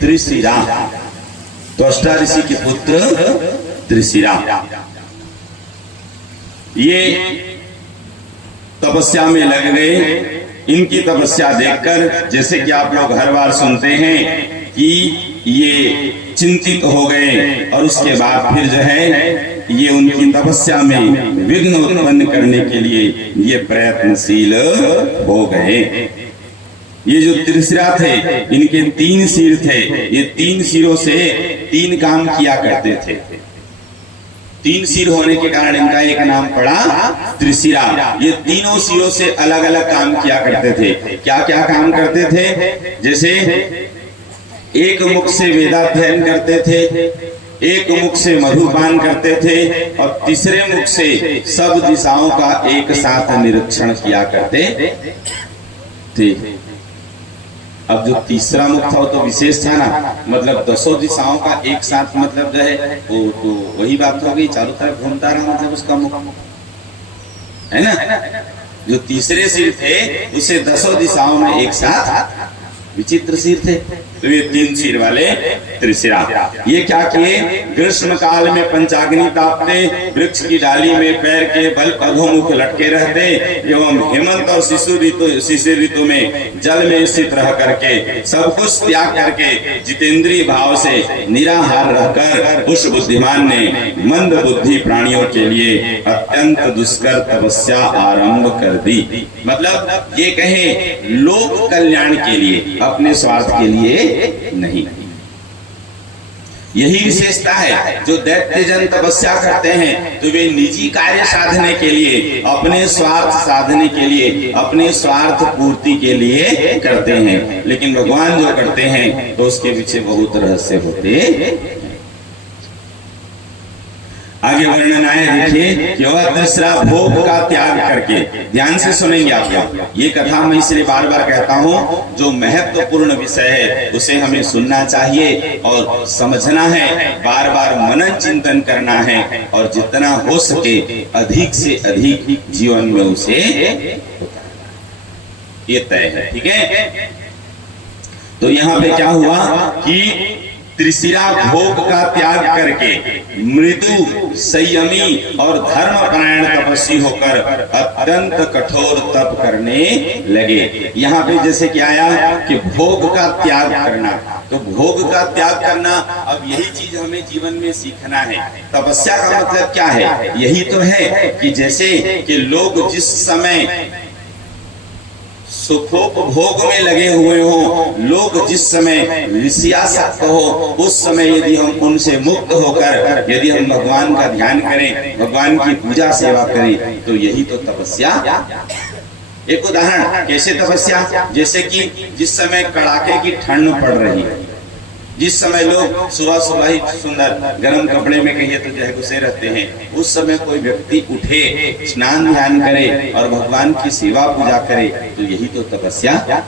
त्रिशिरा, त्वष्टा ऋषि के पुत्र त्रिशिरा। ये तपस्या में लग गए। इनकी तपस्या देखकर, जैसे कि आप लोग हर बार सुनते हैं कि ये चिंतित हो गए और उसके बाद फिर जो है ये उनकी तपस्या में विघ्न उत्पन्न करने के लिए ये प्रयत्नशील हो गए। ये जो त्रिशिरा थे, इनके 3 सिर थे। ये 3 सिरों से 3 काम किया करते थे। 3 सिर होने के कारण इनका एक नाम पड़ा त्रिशिरा। ये तीनों सिरों से अलग अलग काम किया करते थे। क्या क्या काम करते थे? जैसे एक मुख से वेदाध्ययन करते थे, एक मुख से मधुपान करते थे और तीसरे मुख से सब दिशाओं का एक साथ निरीक्षण किया करते थे। अब जो तीसरा मुख था वो तो विशेष था ना, मतलब 10 दिशाओं का एक साथ, मतलब जो है वो तो वही बात हो गई, चारों तरफ घूमता रहा, मतलब उसका मुख है ना। जो तीसरे सिर थे उसे 10 दिशाओं में एक साथ, विचित्र सिर थे। तो ये 3 सिर वाले त्रिशिरा। ये क्या किए? ग्रीष्म काल में पंचाग्नि तापते, वृक्ष की डाली में पैर के बल अधोमुख लटके रहते एवं हेमंत और शिशिर ऋतु में जल में स्थित रह करके सब कुछ त्याग करके जितेंद्रीय भाव से निराहार रहकर उस बुद्धिमान ने मंद बुद्धि प्राणियों के लिए अत्यंत दुष्कर तपस्या आरंभ कर दी। मतलब ये कहें लोक कल्याण के लिए, अपने स्वार्थ के लिए नहीं। यही विशेषता है। जो दैत्यजन तपस्या करते हैं तो वे निजी कार्य साधने के लिए, अपने स्वार्थ साधने के लिए, अपने स्वार्थ पूर्ति के लिए करते हैं। लेकिन भगवान जो करते हैं तो उसके पीछे बहुत रहस्य होते। आगे वर्णन आए, देखिए कि वह तीसरा भोग का त्याग करके, ध्यान से सुनेंगे आप लोग। ये कथा मैं इसलिए बार बार कहता हूँ, जो महत्वपूर्ण विषय है उसे हमें सुनना चाहिए और समझना है, बार बार मनन चिंतन करना है और जितना हो सके अधिक से अधिक जीवन में उसे, ये तय है। ठीक है। तो यहाँ पे क्या हुआ कि त्रिशिरा भोग का त्याग करके मृदु, संयमी और धर्मपरायण तपस्वी होकर अत्यंत कठोर तप करने लगे। यहाँ पे जैसे क्या आया कि भोग का त्याग करना, तो भोग का त्याग करना, अब यही चीज हमें जीवन में सीखना है। तपस्या का मतलब क्या है? यही तो है कि जैसे कि लोग जिस समय सुखोपभोग में लगे हुए हो, लोग जिस समय विषयासक्त हो, उस समय यदि हम उनसे मुक्त होकर यदि हम भगवान का ध्यान करें, भगवान की पूजा सेवा करें, तो यही तो तपस्या। एक उदाहरण, कैसे तपस्या? जैसे कि जिस समय कड़ाके की ठंड पड़ रही है, जिस समय लोग सुबह सुबह ही सुंदर गर्म कपड़े में कहिए तो जो है घुसे रहते हैं, उस समय कोई व्यक्ति उठे, स्नान ध्यान करे और भगवान की सेवा पूजा करे, तो यही तो तपस्या।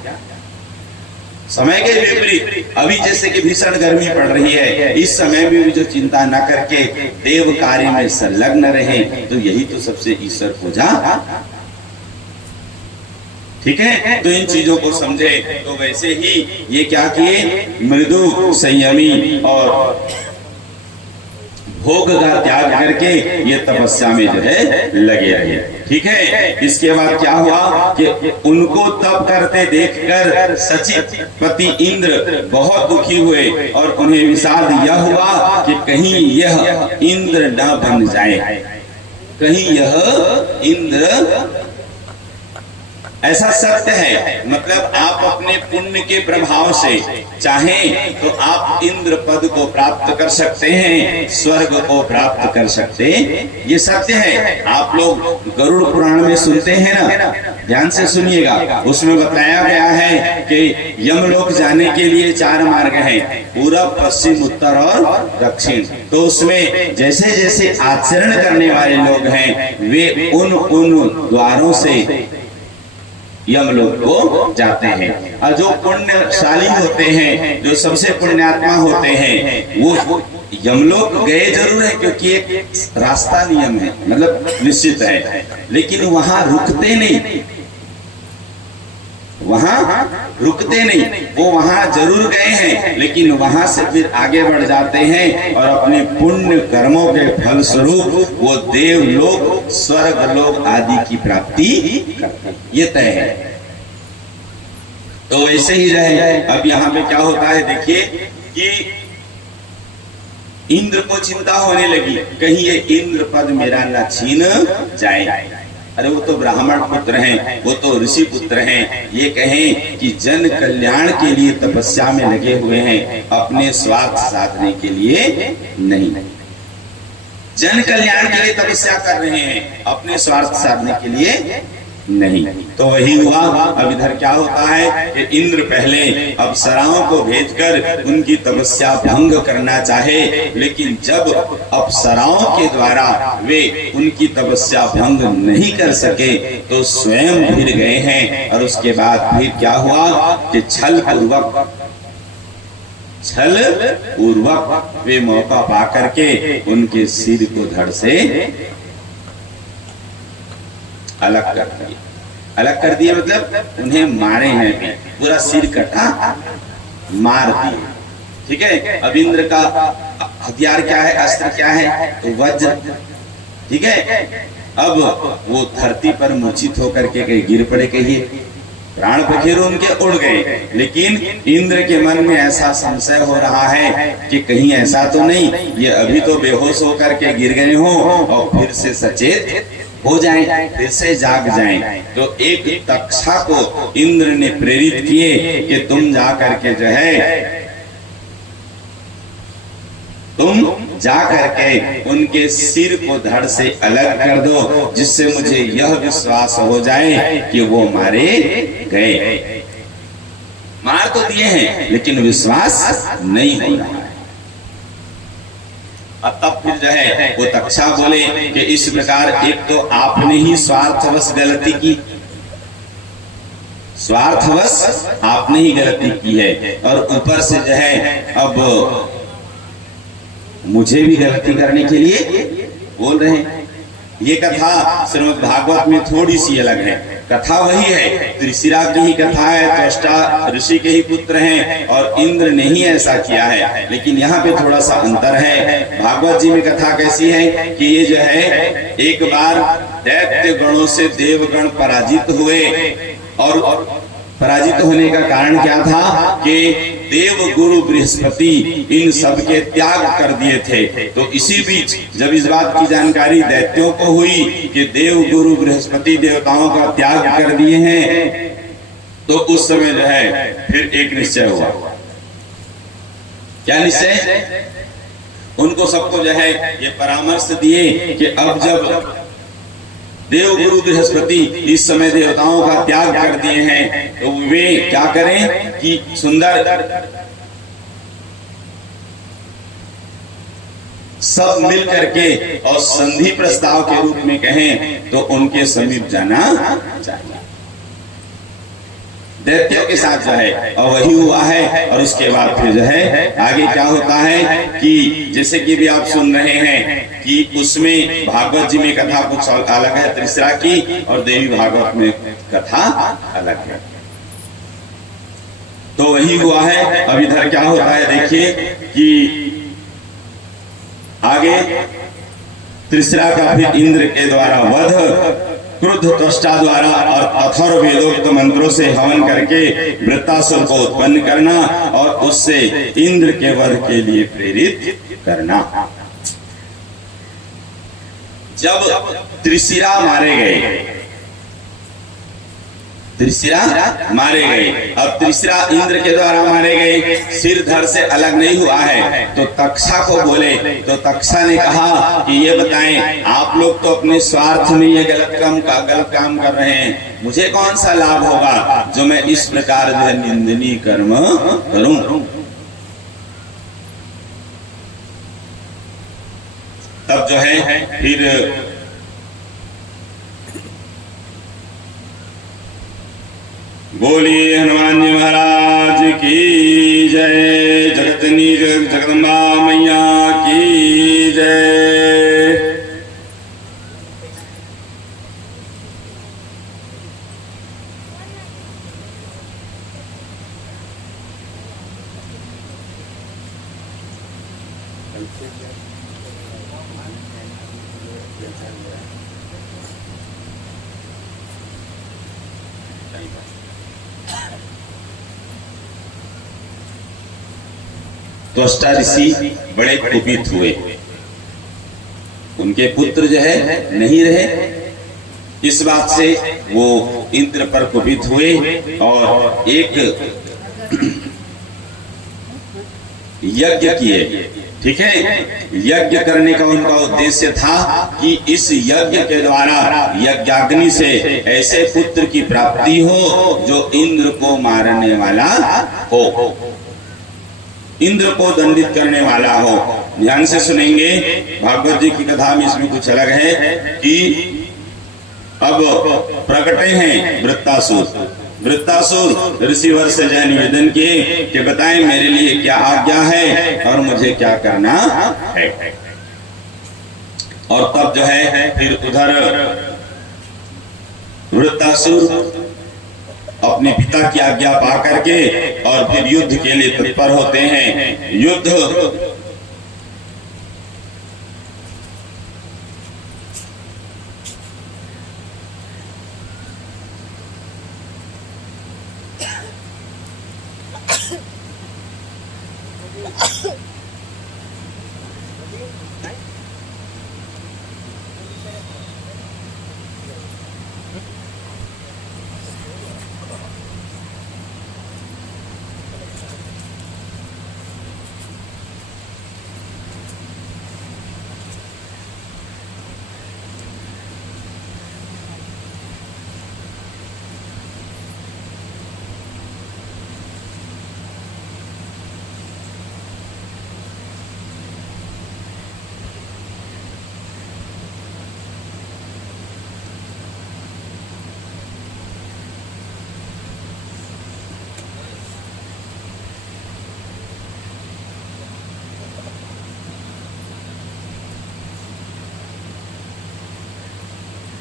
समय के विपरीत अभी जैसे कि भीषण गर्मी पड़ रही है, इस समय में भी जो चिंता न करके देव कार्य में संलग्न रहे, तो यही तो सबसे ईश्वर पूजा। ठीक है। तो इन चीजों को समझे। तो वैसे ही ये क्या किए? मृदु, संयमी और भोग का त्याग करके ये तपस्या में जो है लगे रहे। ठीक है। इसके बाद क्या हुआ कि उनको तप करते देखकर सचिपति इंद्र बहुत दुखी हुए और उन्हें विषाद यह हुआ कि कहीं यह इंद्र न बन जाए, कहीं यह इंद्र। ऐसा सत्य है, मतलब आप अपने पुण्य के प्रभाव से चाहें तो आप इंद्र पद को प्राप्त कर सकते हैं, स्वर्ग को प्राप्त कर सकते हैं। ये सत्य है। आप लोग गरुड़ पुराण में सुनते हैं ना, ध्यान से सुनिएगा। उसमें बताया गया है कि यमलोक जाने के लिए 4 मार्ग हैं, पूरब, पश्चिम, उत्तर और दक्षिण। तो उसमें जैसे जैसे आचरण करने वाले लोग हैं वे उन द्वारों से यमलोक को जाते हैं। और जो पुण्यशाली होते हैं, जो सबसे पुण्यात्मा होते हैं, वो यमलोक गए जरूर है, क्योंकि एक रास्ता नियम है, मतलब निश्चित है, लेकिन वहां रुकते नहीं, वहां रुकते नहीं, वो वहां जरूर गए हैं लेकिन वहां से फिर आगे बढ़ जाते हैं और अपने पुण्य कर्मों के फल स्वरूप वो देव लोक, स्वर्ग लोक आदि की प्राप्ति करते हैं। ये तय है। तो वैसे ही रहे। अब यहाँ पे क्या होता है देखिए कि इंद्र को चिंता होने लगी, कहीं ये इंद्र पद मेरा न छीन जाए। अरे वो तो ब्राह्मण पुत्र हैं, वो तो ऋषि पुत्र हैं, ये कहें कि जन कल्याण के लिए तपस्या में लगे हुए हैं, अपने स्वार्थ साधने के लिए नहीं। जन कल्याण के लिए तपस्या कर रहे हैं, अपने स्वार्थ साधने के लिए नहीं। तो वही हुआ। अब इधर क्या होता है कि इंद्र पहले अप्सराओं को भेजकर उनकी तपस्या भंग करना चाहे, लेकिन जब अप्सराओं के द्वारा वे उनकी तपस्या भंग नहीं कर सके तो स्वयं फिर गए हैं। और उसके बाद फिर क्या हुआ कि छल पूर्वक वे मौका पा करके उनके सिर को धड़ से अलग कर दिए मतलब उन्हें मारे हैं, पूरा सिर कटा मार दिए। ठीक है। अब इंद्र का हथियार क्या है, अस्त्र क्या है, तो वज्र। ठीक है। अब वो धरती पर मूर्छित होकर के कहीं गिर पड़े, कहिए प्राण पखेरु उनके उड़ गए। लेकिन इंद्र के मन में ऐसा संशय हो रहा है कि कहीं ऐसा तो नहीं ये अभी तो बेहोश होकर के गिर गए हो और फिर से सचेत हो जाएं, फिर से जाग जाएं। तो एक तक्षा को इंद्र ने प्रेरित किए कि तुम जा करके जो है तुम जा करके उनके सिर को धड़ से अलग कर दो, जिससे मुझे यह विश्वास हो जाए कि वो मारे गए। मार तो दिए हैं लेकिन विश्वास नहीं हो रहा है। अब तब फिर जो है वो तक्षा बोले कि इस प्रकार एक तो आपने ही स्वार्थवश गलती की, स्वार्थवश आपने ही गलती की है, और ऊपर से जो है अब मुझे भी गलती करने के लिए बोल रहे हैं। ये कथा श्रीमद् भागवत में थोड़ी सी अलग है। कथा वही है, त्रिशिरा की ही कथा है, त्वष्टा ऋषि के ही पुत्र हैं और इंद्र ने ही ऐसा किया है। लेकिन यहाँ पे थोड़ा सा अंतर है। भागवत जी में कथा कैसी है कि ये जो है एक बार दैत्य गणों से देवगण पराजित हुए, और पराजित होने का कारण क्या था कि देव गुरु बृहस्पति इन सब के त्याग कर दिए थे। तो इसी बीच जब इस बात की जानकारी दैत्यों को हुई कि देव गुरु बृहस्पति देवताओं का त्याग कर दिए हैं, तो उस समय जो है फिर एक निश्चय हुआ। क्या निश्चय? उनको सबको जो है ये परामर्श दिए कि अब जब देव गुरु बृहस्पति इस समय देवताओं का त्याग कर दिए हैं तो वे क्या करें कि सुंदर सब मिल करके और संधि प्रस्ताव के रूप में कहें तो उनके समीप जाना चाहिए, दैत्यों के साथ जो है। और वही हुआ है। और उसके बाद फिर जो है आगे क्या होता है कि जैसे कि भी आप सुन रहे हैं कि उसमें भागवत जी में कथा कुछ अलग है त्रिशिरा की, और देवी भागवत में कथा अलग है। तो वही हुआ है। अब इधर क्या होता है देखिए कि आगे त्रिशिरा का फिर इंद्र के द्वारा वध, क्रुद्ध त्वष्टा द्वारा और अथर्व वेदोक्त मंत्रों से हवन करके वृत्तासुर को उत्पन्न करना और उससे इंद्र के वध के लिए प्रेरित करना। जब त्रिशिरा मारे गए, अब त्रिशिरा इंद्र के द्वारा मारे गए, सिर धड़ से अलग नहीं हुआ है। तो तक्षा को बोले, तो तक्षा ने कहा कि ये बताएं, आप लोग तो अपने स्वार्थ में ये गलत काम कर रहे हैं, मुझे कौन सा लाभ होगा जो मैं इस प्रकार जो निंदनीय कर्म करूं। तब जो है फिर बोलिए हनुमान जी महाराज की जय, जगतनी जगदम्बा मैया की जय। त्वष्टा ऋषि बड़े कुपित हुए, उनके पुत्र जो है नहीं रहे। इस बात से वो इंद्र पर कुपित हुए और एक यज्ञ किए। ठीक है, यज्ञ करने का उनका उद्देश्य था कि इस यज्ञ के द्वारा यज्ञाग्नि से ऐसे पुत्र की प्राप्ति हो जो इंद्र को मारने वाला हो, इंद्र को दंडित करने वाला हो। ध्यान से सुनेंगे, भागवत जी की कथा में इसमें कुछ अलग है कि अब प्रकटे हैं वृत्तासुर। वृत्तासुर ऋषिवर से जय निवेदन किए कि बताएं मेरे लिए क्या आज्ञा है और मुझे क्या करना है। और तब जो है फिर उधर वृत्तासुर अपने पिता की आज्ञा पा करके और फिर युद्ध के लिए तत्पर होते हैं। युद्ध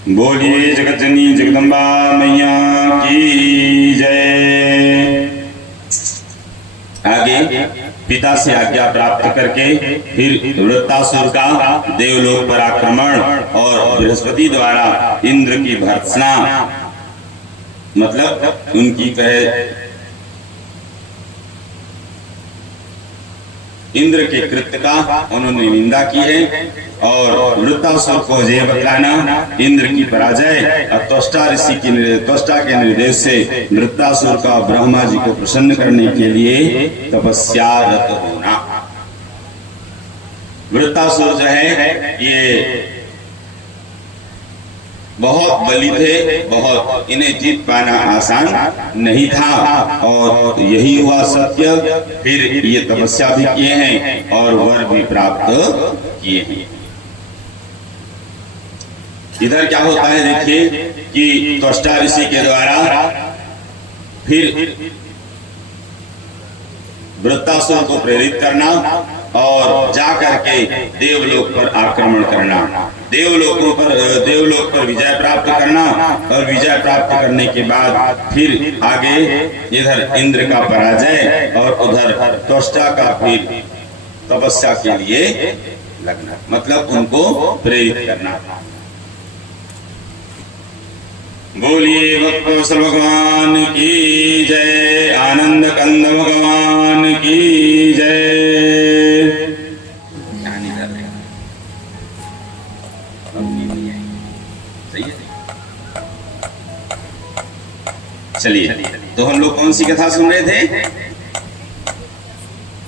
बोलिए जगत जननी जगदम्बा मैया की जय। आगे पिता से आज्ञा प्राप्त करके फिर वृत्तासुर का देवलोक पर आक्रमण और बृहस्पति द्वारा इंद्र की भर्त्सना, मतलब उनकी कहे इंद्र के कृत्य का उन्होंने निंदा की है और वृत्तासुर को जय बतलाना, इंद्र की पराजय और त्वष्टा के निर्देश से वृत्तासुर का ब्रह्मा जी को प्रसन्न करने के लिए तपस्यारत होना। वृत्तासुर जो है ये बहुत बली थे, बहुत, इन्हें जीत पाना आसान नहीं था और यही हुआ सत्य। फिर ये तपस्या भी किए हैं और वर भी प्राप्त किए हैं। इधर क्या होता है देखिए कि त्वष्टा ऋषि के द्वारा फिर वृत्तासुर को प्रेरित करना और जाकर के देवलोक पर आक्रमण करना, देवलोक पर विजय प्राप्त करना और विजय प्राप्त करने के बाद फिर आगे इधर इंद्र का पराजय और उधर त्वष्टा का फिर तपस्या के लिए लगना, मतलब उनको प्रेरित करना। बोलिए वक्रोसल भगवान की जय, आनंद कंद भगवान की जय। चलिए, तो हम लोग कौन सी कथा सुन रहे थे?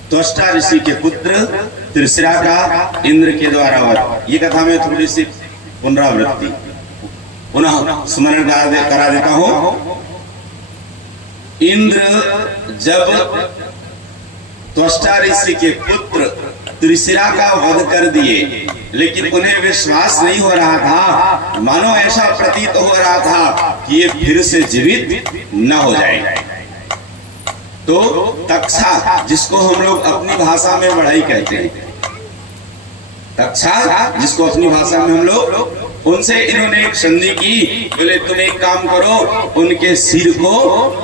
त्वष्टा ऋषि के पुत्र त्रिशिरा का इंद्र के द्वारा वध। ये कथा में थोड़ी सी पुनरावृत्ति पुनः स्मरण करा देता हूं। इंद्र जब त्वष्टा ऋषि के पुत्र त्रिशिरा का वध कर दिए, लेकिन उन्हें विश्वास नहीं हो रहा था, मानो ऐसा प्रतीत हो रहा था कि ये फिर से जीवित न हो जाए। तो तक्षा, जिसको हम लोग अपनी भाषा में बढ़ई कहते हैं, तक्षा जिसको अपनी भाषा में हम लोग उनसे इन्होंने एक संधि की, बोले तुम एक काम करो, उनके सिर को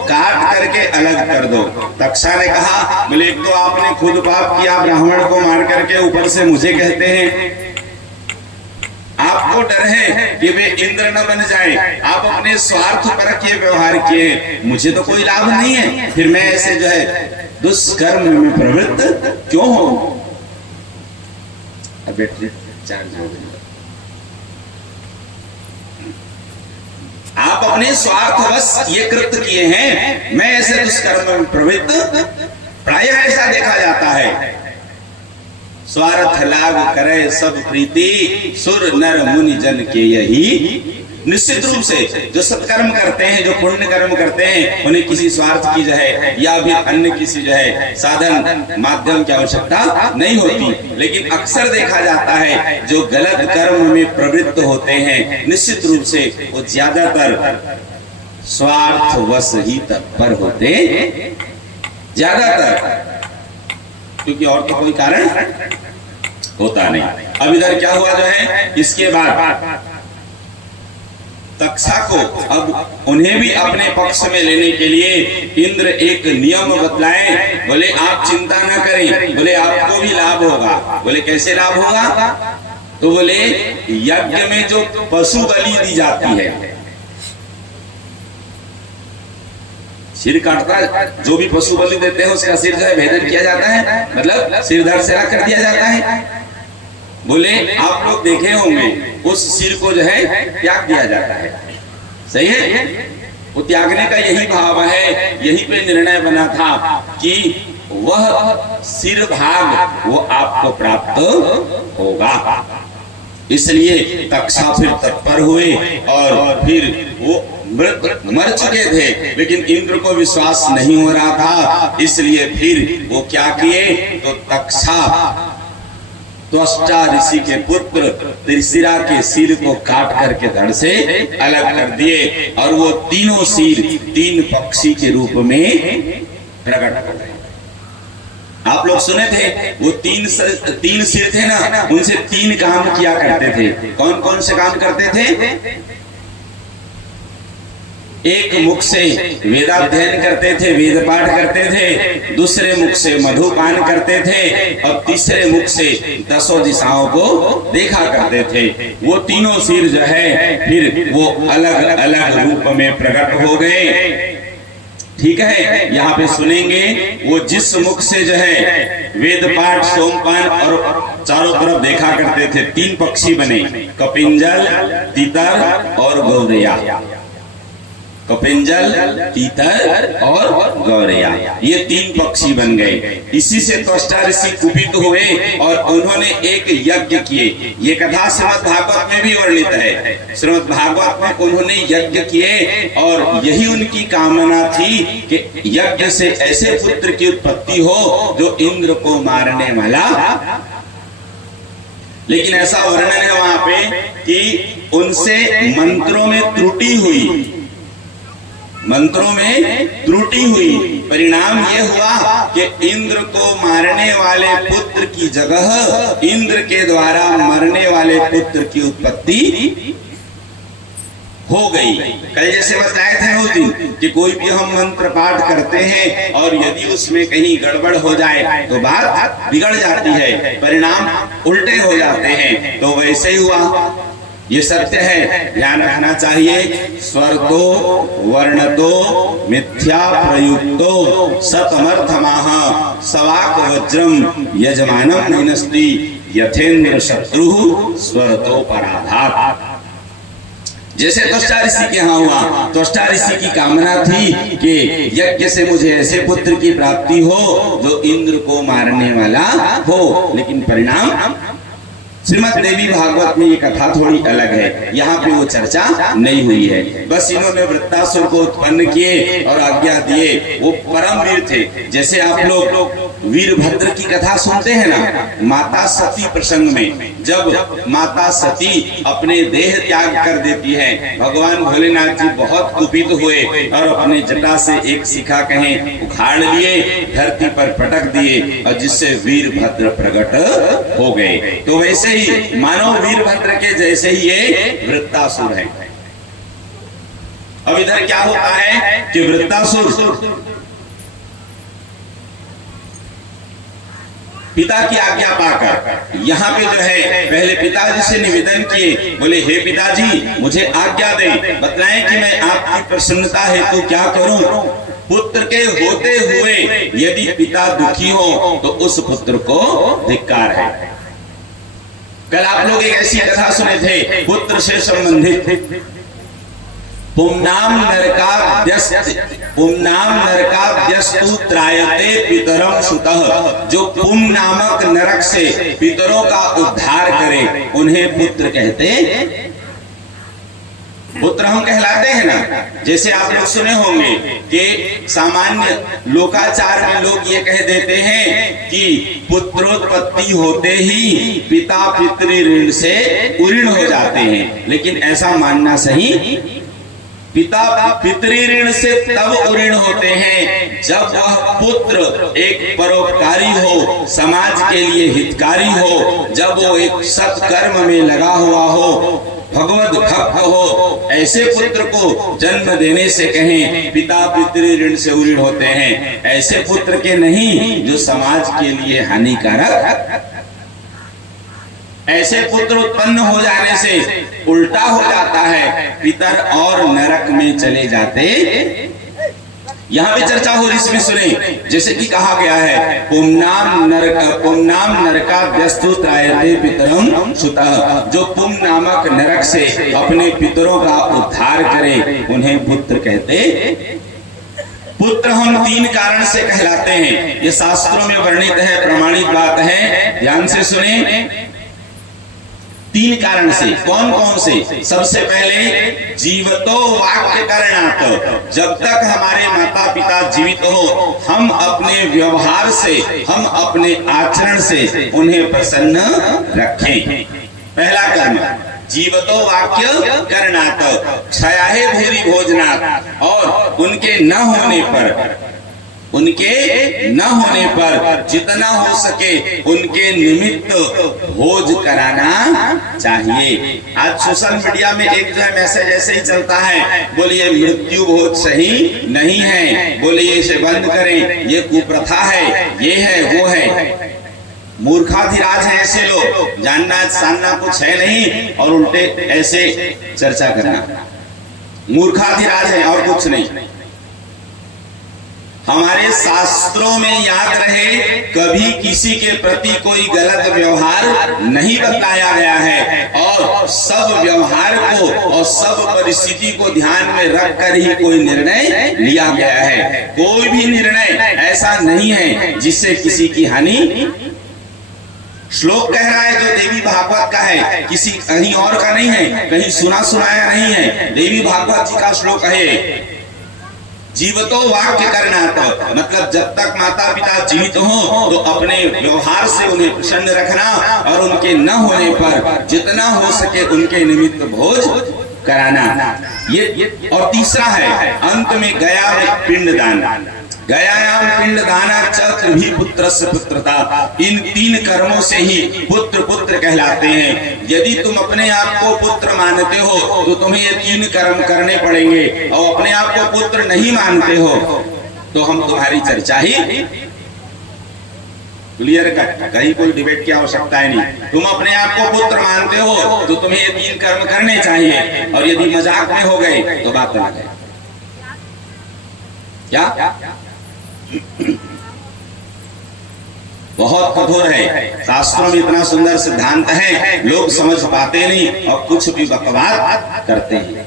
काट करके अलग कर दो। तक्षा ने कहा, बोले एक तो आपने खुद पाप किया, ब्राह्मण को मार करके ऊपर से मुझे कहते हैं, आपको डर है कि वे इंद्र न बन जाए, आप अपने स्वार्थ पर ये व्यवहार किए, मुझे तो कोई लाभ नहीं है, फिर मैं ऐसे जो है दुष्कर्म में प्रवृत्त क्यों हो। अब बैटरी चार्ज हो गई। आप अपने स्वार्थवश ये कृत्य किए हैं, मैं ऐसे दुष्कर्म में प्रवृत्त प्रायः ऐसा देखा जाता है। स्वार्थ लाभ करे सब प्रीति, सुर नर मुनि जन के यही। निश्चित रूप से जो सत्कर्म करते हैं, जो पुण्य कर्म करते हैं, उन्हें किसी स्वार्थ की जो है या भी अन्य किसी जो है साधन माध्यम की आवश्यकता नहीं होती। लेकिन अक्सर देखा जाता है जो गलत कर्म में प्रवृत्त होते हैं, निश्चित रूप से वो ज्यादातर स्वार्थवश ही तत्पर होते, ज्यादातर, क्योंकि और तो कोई कारण होता नहीं। अब इधर क्या हुआ जो है, इसके बाद तक्षा को अब उन्हें भी अपने पक्ष में लेने के लिए इंद्र एक नियम बतलाए। बोले आप चिंता ना करें, बोले आपको भी लाभ होगा। बोले कैसे लाभ होगा? तो बोले यज्ञ में जो पशु बलि दी जाती है, सिर काटता, जो भी पशु बलि देते हैं उसका सिर जो है भेदन किया जाता है, मतलब सिर धड़ से कर दिया जाता है। बोले आप लोग देखे होंगे उस सिर को जो है त्याग दिया जाता है, सही है? वो त्यागने का यही भाव है, यही पे निर्णय बना था कि वह सिर भाग वो आपको प्राप्त होगा। इसलिए तक्षा फिर तत्पर हुए और फिर वो मर चुके थे, लेकिन इंद्र को विश्वास नहीं हो रहा था, इसलिए फिर वो क्या किए, तो तक्षा त्वष्टा ऋषि के पुत्र त्रिशिरा के सिर को काट करके धड़ से अलग कर दिए और वो तीनों सिर तीन पक्षी के रूप में प्रकट हो गए। आप लोग सुने थे वो तीन सिर थे ना, उनसे तीन काम किया करते थे। कौन कौन से काम करते थे? एक मुख से वेदाध्ययन करते थे, वेद पाठ करते थे, दूसरे मुख से मधुपान करते थे और तीसरे मुख से 10 दिशाओं को देखा करते थे। वो तीनों सिर जो है फिर वो अलग अलग रूप में प्रकट हो गए। ठीक है, यहाँ पे सुनेंगे वो जिस मुख से जो है वेद पाठ सोमपान और चारों तरफ देखा करते थे, 3 पक्षी बने, कपिंजल, तीतर और गौरैया। कपिंजल, तीतर और गौरैया, ये 3 पक्षी बन गए। इसी से त्वष्टा ऋषि कुपित हुए और उन्होंने एक यज्ञ किए। ये कथा श्रीमद् भागवत में भी वर्णित है। श्रीमद् भागवत में उन्होंने यज्ञ किए और यही उनकी कामना थी कि यज्ञ से ऐसे पुत्र की उत्पत्ति हो जो इंद्र को मारने वाला। लेकिन ऐसा वर्णन है वहां पे कि उनसे मंत्रों में त्रुटि हुई, मंत्रों में त्रुटि हुई। परिणाम ये हुआ कि इंद्र को मारने वाले पुत्र की जगह इंद्र के द्वारा मरने वाले पुत्र की उत्पत्ति हो गई। कल जैसे बताए थे उस दिन कि कोई भी हम मंत्र पाठ करते हैं और यदि उसमें कहीं गड़बड़ हो जाए तो बात बिगड़ जाती है, परिणाम उल्टे हो जाते हैं। तो वैसे ही हुआ, ये सत्य है, ध्यान रखना चाहिए। स्वर्गो वर्णतो मिथ्या प्रयुक्तो सतमर्थमाह सवाक वज्रम यजमानम निनस्ति यथेन्द्र शत्रु स्वरतो पराधात। जैसे त्वष्टा ऋषि के यहाँ हुआ, त्वष्टा ऋषि की कामना थी कि यज्ञ से मुझे ऐसे पुत्र की प्राप्ति हो जो इंद्र को मारने वाला हो, लेकिन परिणाम श्रीमद् देवी भागवत में ये कथा थोड़ी अलग है, यहाँ पे वो चर्चा नहीं हुई है। बस इन्होंने वृत्तासुर को उत्पन्न किए और आज्ञा दिए। वो परम वीर थे। जैसे आप लोग वीरभद्र की कथा सुनते हैं ना, माता सती प्रसंग में जब माता सती अपने देह त्याग कर देती है, भगवान भोलेनाथ जी बहुत कुपित हुए और अपने जटा से एक शिखा कहें उखाड़ लिए, धरती पर पटक दिए और जिससे वीरभद्र प्रकट हो गए। तो वैसे ही मानो वीरभद्र के जैसे ही ये वृत्तासुर है। अब इधर क्या होता है कि वृत्तासुर पिता की आज्ञा पाकर यहाँ पे जो है पहले पिताजी से निवेदन किए, बोले हे पिताजी मुझे आज्ञा दें, बतलाएं कि मैं आपकी प्रसन्नता है तो क्या करूं। पुत्र के होते हुए यदि पिता दुखी हो तो उस पुत्र को धिक्कार है। कल आप लोग एक ऐसी कथा सुने थे पुत्र से संबंधित, पुम्नाम नरकाद्यस्तु त्रायते पितरम सुतः, जो पुम नामक नरक से पितरों का उद्धार करे उन्हें पुत्र कहते। पुत्र हम कहलाते हैं ना। जैसे आप लोग सुने होंगे कि सामान्य लोकाचार में लोग ये कह देते हैं कि पुत्रोत्पत्ति होते ही पिता पितृ ऋण से उऋण हो जाते हैं, लेकिन ऐसा मानना सही। पिता पितृ ऋण से तब उऋण होते हैं जब वह पुत्र एक परोपकारी हो, समाज के लिए हितकारी हो, जब वो एक सत्कर्म में लगा हुआ हो, भगवत भक्त हो। ऐसे पुत्र को जन्म देने से कहें पिता पितृ ऋण से उऋण होते हैं, ऐसे पुत्र के नहीं जो समाज के लिए हानिकारक। ऐसे पुत्र उत्पन्न हो जाने से उल्टा हो जाता है, पितर और नरक में चले जाते। यहाँ पे चर्चा हो रही, इसमें सुने जैसे कि कहा गया है पुम्नाम नरकाद्यस्तु त्रायते पितरम सुतः, जो पुम नामक नरक से अपने पितरों का उद्धार करे उन्हें पुत्र कहते। पुत्र हम तीन कारण से कहलाते हैं, ये शास्त्रों में वर्णित है, प्रमाणित बात है, ध्यान से सुने। तीन कारण से, कौन कौन से? सबसे पहले जीवतो वाक्य करणात्, जब तक हमारे माता पिता जीवित हो हम अपने व्यवहार से, हम अपने आचरण से उन्हें प्रसन्न रखें। पहला कर्म जीवतो वाक्य करणात्, क्षयाहे भूरि भोजनात्, और उनके न होने पर जितना हो सके उनके निमित्त भोज कराना चाहिए। आज सोशल मीडिया में एक जो है मैसेज ऐसे ही चलता है, बोलिए मृत्यु भोज सही नहीं है, बोलिए इसे बंद करें, ये कुप्रथा है, ये है वो है। मूर्खाधिराज है ऐसे लोग, जानना जानना कुछ है नहीं और उल्टे ऐसे चर्चा करना, मूर्खाधिराज है और कुछ नहीं। हमारे शास्त्रों में याद रहे, कभी किसी के प्रति कोई गलत व्यवहार नहीं बताया गया है और सब व्यवहार को और सब परिस्थिति को ध्यान में रखकर ही कोई निर्णय लिया गया है। कोई भी निर्णय ऐसा नहीं है जिससे किसी की हानि। श्लोक कह रहा है जो देवी भागवत का है, किसी कहीं और का नहीं है, कहीं सुना सुनाया नहीं है, देवी भागवत जी का श्लोक है। जीवतो वाक्य करना, तो मतलब जब तक माता पिता जीवित हो तो अपने व्यवहार से उन्हें प्रसन्न रखना और उनके न होने पर जितना हो सके उनके निमित्त भोज कराना। ये और तीसरा है अंत में गया में पिंडदान, गयायाम पिंडदाना च भी पुत्रस्य पुत्रता। इन तीन कर्मों से ही पुत्र पुत्र कहलाते हैं। यदि तुम अपने आप को पुत्र मानते हो तो तुम्हें ये तीन कर्म करने पड़ेंगे, और अपने आप को पुत्र नहीं मानते हो तो हम तुम्हारी चर्चा ही क्लियर कट, कहीं कोई डिबेट की आवश्यकता है नहीं। तुम अपने आप को पुत्र मानते हो तो तुम्हें ये तीन कर्म करने चाहिए, और यदि मजाक में हो गए तो बात अलग है। क्या बहुत कठोर है, शास्त्रों में इतना सुंदर सिद्धांत है, लोग समझ पाते नहीं और कुछ भी बकवास करते हैं।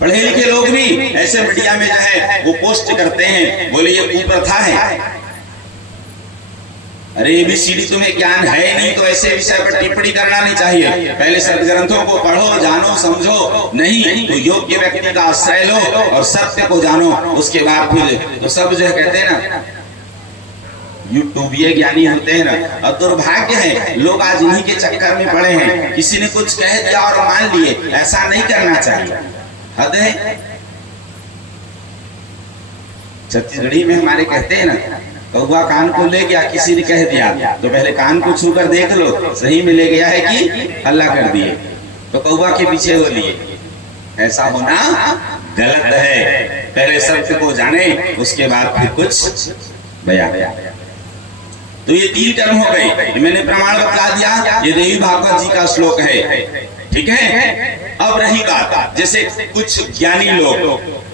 पढ़े लिखे लोग भी ऐसे मीडिया में जो है वो पोस्ट करते हैं, बोले ये कुप्रथा है। अरे ABCD तुम्हें ज्ञान है नहीं तो ऐसे विषय पर टिप्पणी करना नहीं चाहिए। पहले सदग्रंथों को पढ़ो, जानो, समझो, नहीं तो योग्य व्यक्ति का आश्रय लो और सत्य को जानो, उसके बाद फिर तो सब जो कहते हैं ना यूट्यूबीय ज्ञानी होते हैं ना। और दुर्भाग्य है लोग आज इन्हीं के चक्कर में पड़े हैं। किसी ने कुछ कह दिया और मान लिए, ऐसा नहीं करना चाहिए, हद है। छत्तीसगढ़ी में हमारे कहते हैं ना, कौवा कान को ले गया, किसी ने कह दिया तो पहले कान को छू कर देख लो सही में ले गया है कि हल्ला कर दिए, तो कौवा के पीछे हो लिए। ऐसा होना गलत है। पहले सत्य को जाने, उसके बाद फिर कुछ बयान। तो ये 3 कर्म हो गए, मैंने प्रमाण बता दिया। ये देवी भागवत जी का श्लोक है, ठीक है। अब रही बात, जैसे कुछ ज्ञानी लोग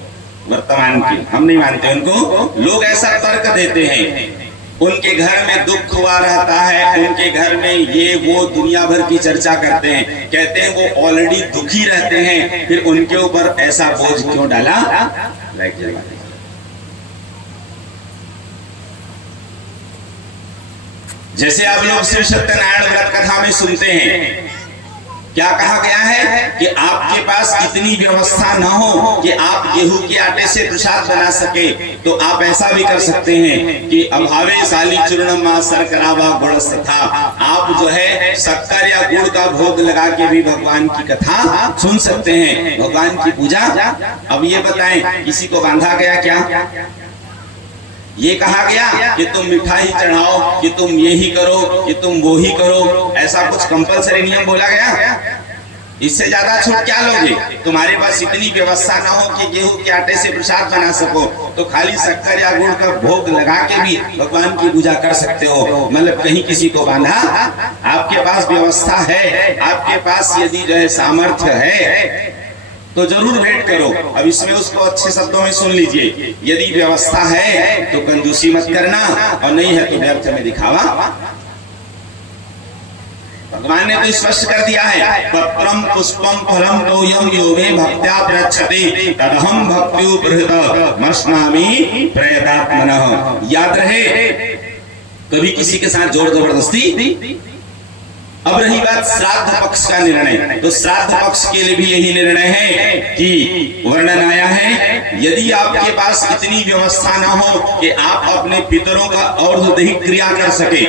वर्तमान की, हम नहीं मानते उनको, लोग ऐसा तर्क देते हैं, उनके घर में दुख हुआ रहता है, उनके घर में ये वो दुनिया भर की चर्चा करते हैं, कहते हैं वो ऑलरेडी दुखी रहते हैं, फिर उनके ऊपर ऐसा बोझ क्यों डाला। जैसे आप लोग श्री सत्यनारायण व्रत कथा में सुनते हैं, क्या कहा गया है कि आपके पास इतनी व्यवस्था न हो कि आप गेहूं के आटे से प्रसाद बना सके, तो आप ऐसा भी कर सकते हैं कि अभावे साली चूर्णमा शर्करा गुड़ था, आप जो है शक्कर या गुड़ का भोग लगा के भी भगवान की कथा सुन सकते हैं, भगवान की पूजा। अब ये बताएं, किसी को बांधा गया क्या? ये कहा गया कि तुम मिठाई चढ़ाओ, कि तुम ये ही करो, कि तुम वो ही करो, ऐसा कुछ कंपलसरी नियम बोला गया? इससे ज्यादा छूट क्या लोगे? तुम्हारे पास इतनी व्यवस्था ना हो कि गेहूं के आटे से प्रसाद बना सको, तो खाली शक्कर या गुड़ का भोग लगा के भी भगवान की पूजा कर सकते हो। मतलब कहीं किसी को बांधा? आपके पास व्यवस्था है, आपके पास यदि जो है सामर्थ्य है तो जरूर भेंट करो। अब इसमें उसको अच्छे शब्दों में सुन लीजिए, यदि व्यवस्था है तो कंजूसी मत करना, और नहीं है तो व्यर्थ में दिखावा। भगवान ने तो स्पष्ट कर दिया है, पत्रम पुष्पम फलम तोयम यो मे भक्त्या प्रयच्छते तदहम भक्त्युपहृत मश्नामि प्रयतात्मनः। याद रहे, कभी किसी के साथ जोर जबरदस्ती। अब रही बात श्राद्ध पक्ष का निर्णय, तो श्राद्ध पक्ष के लिए भी यही निर्णय है कि वर्णन आया है, यदि आपके पास इतनी व्यवस्था ना हो कि आप अपने पितरों का और दैहिक क्रिया कर सके,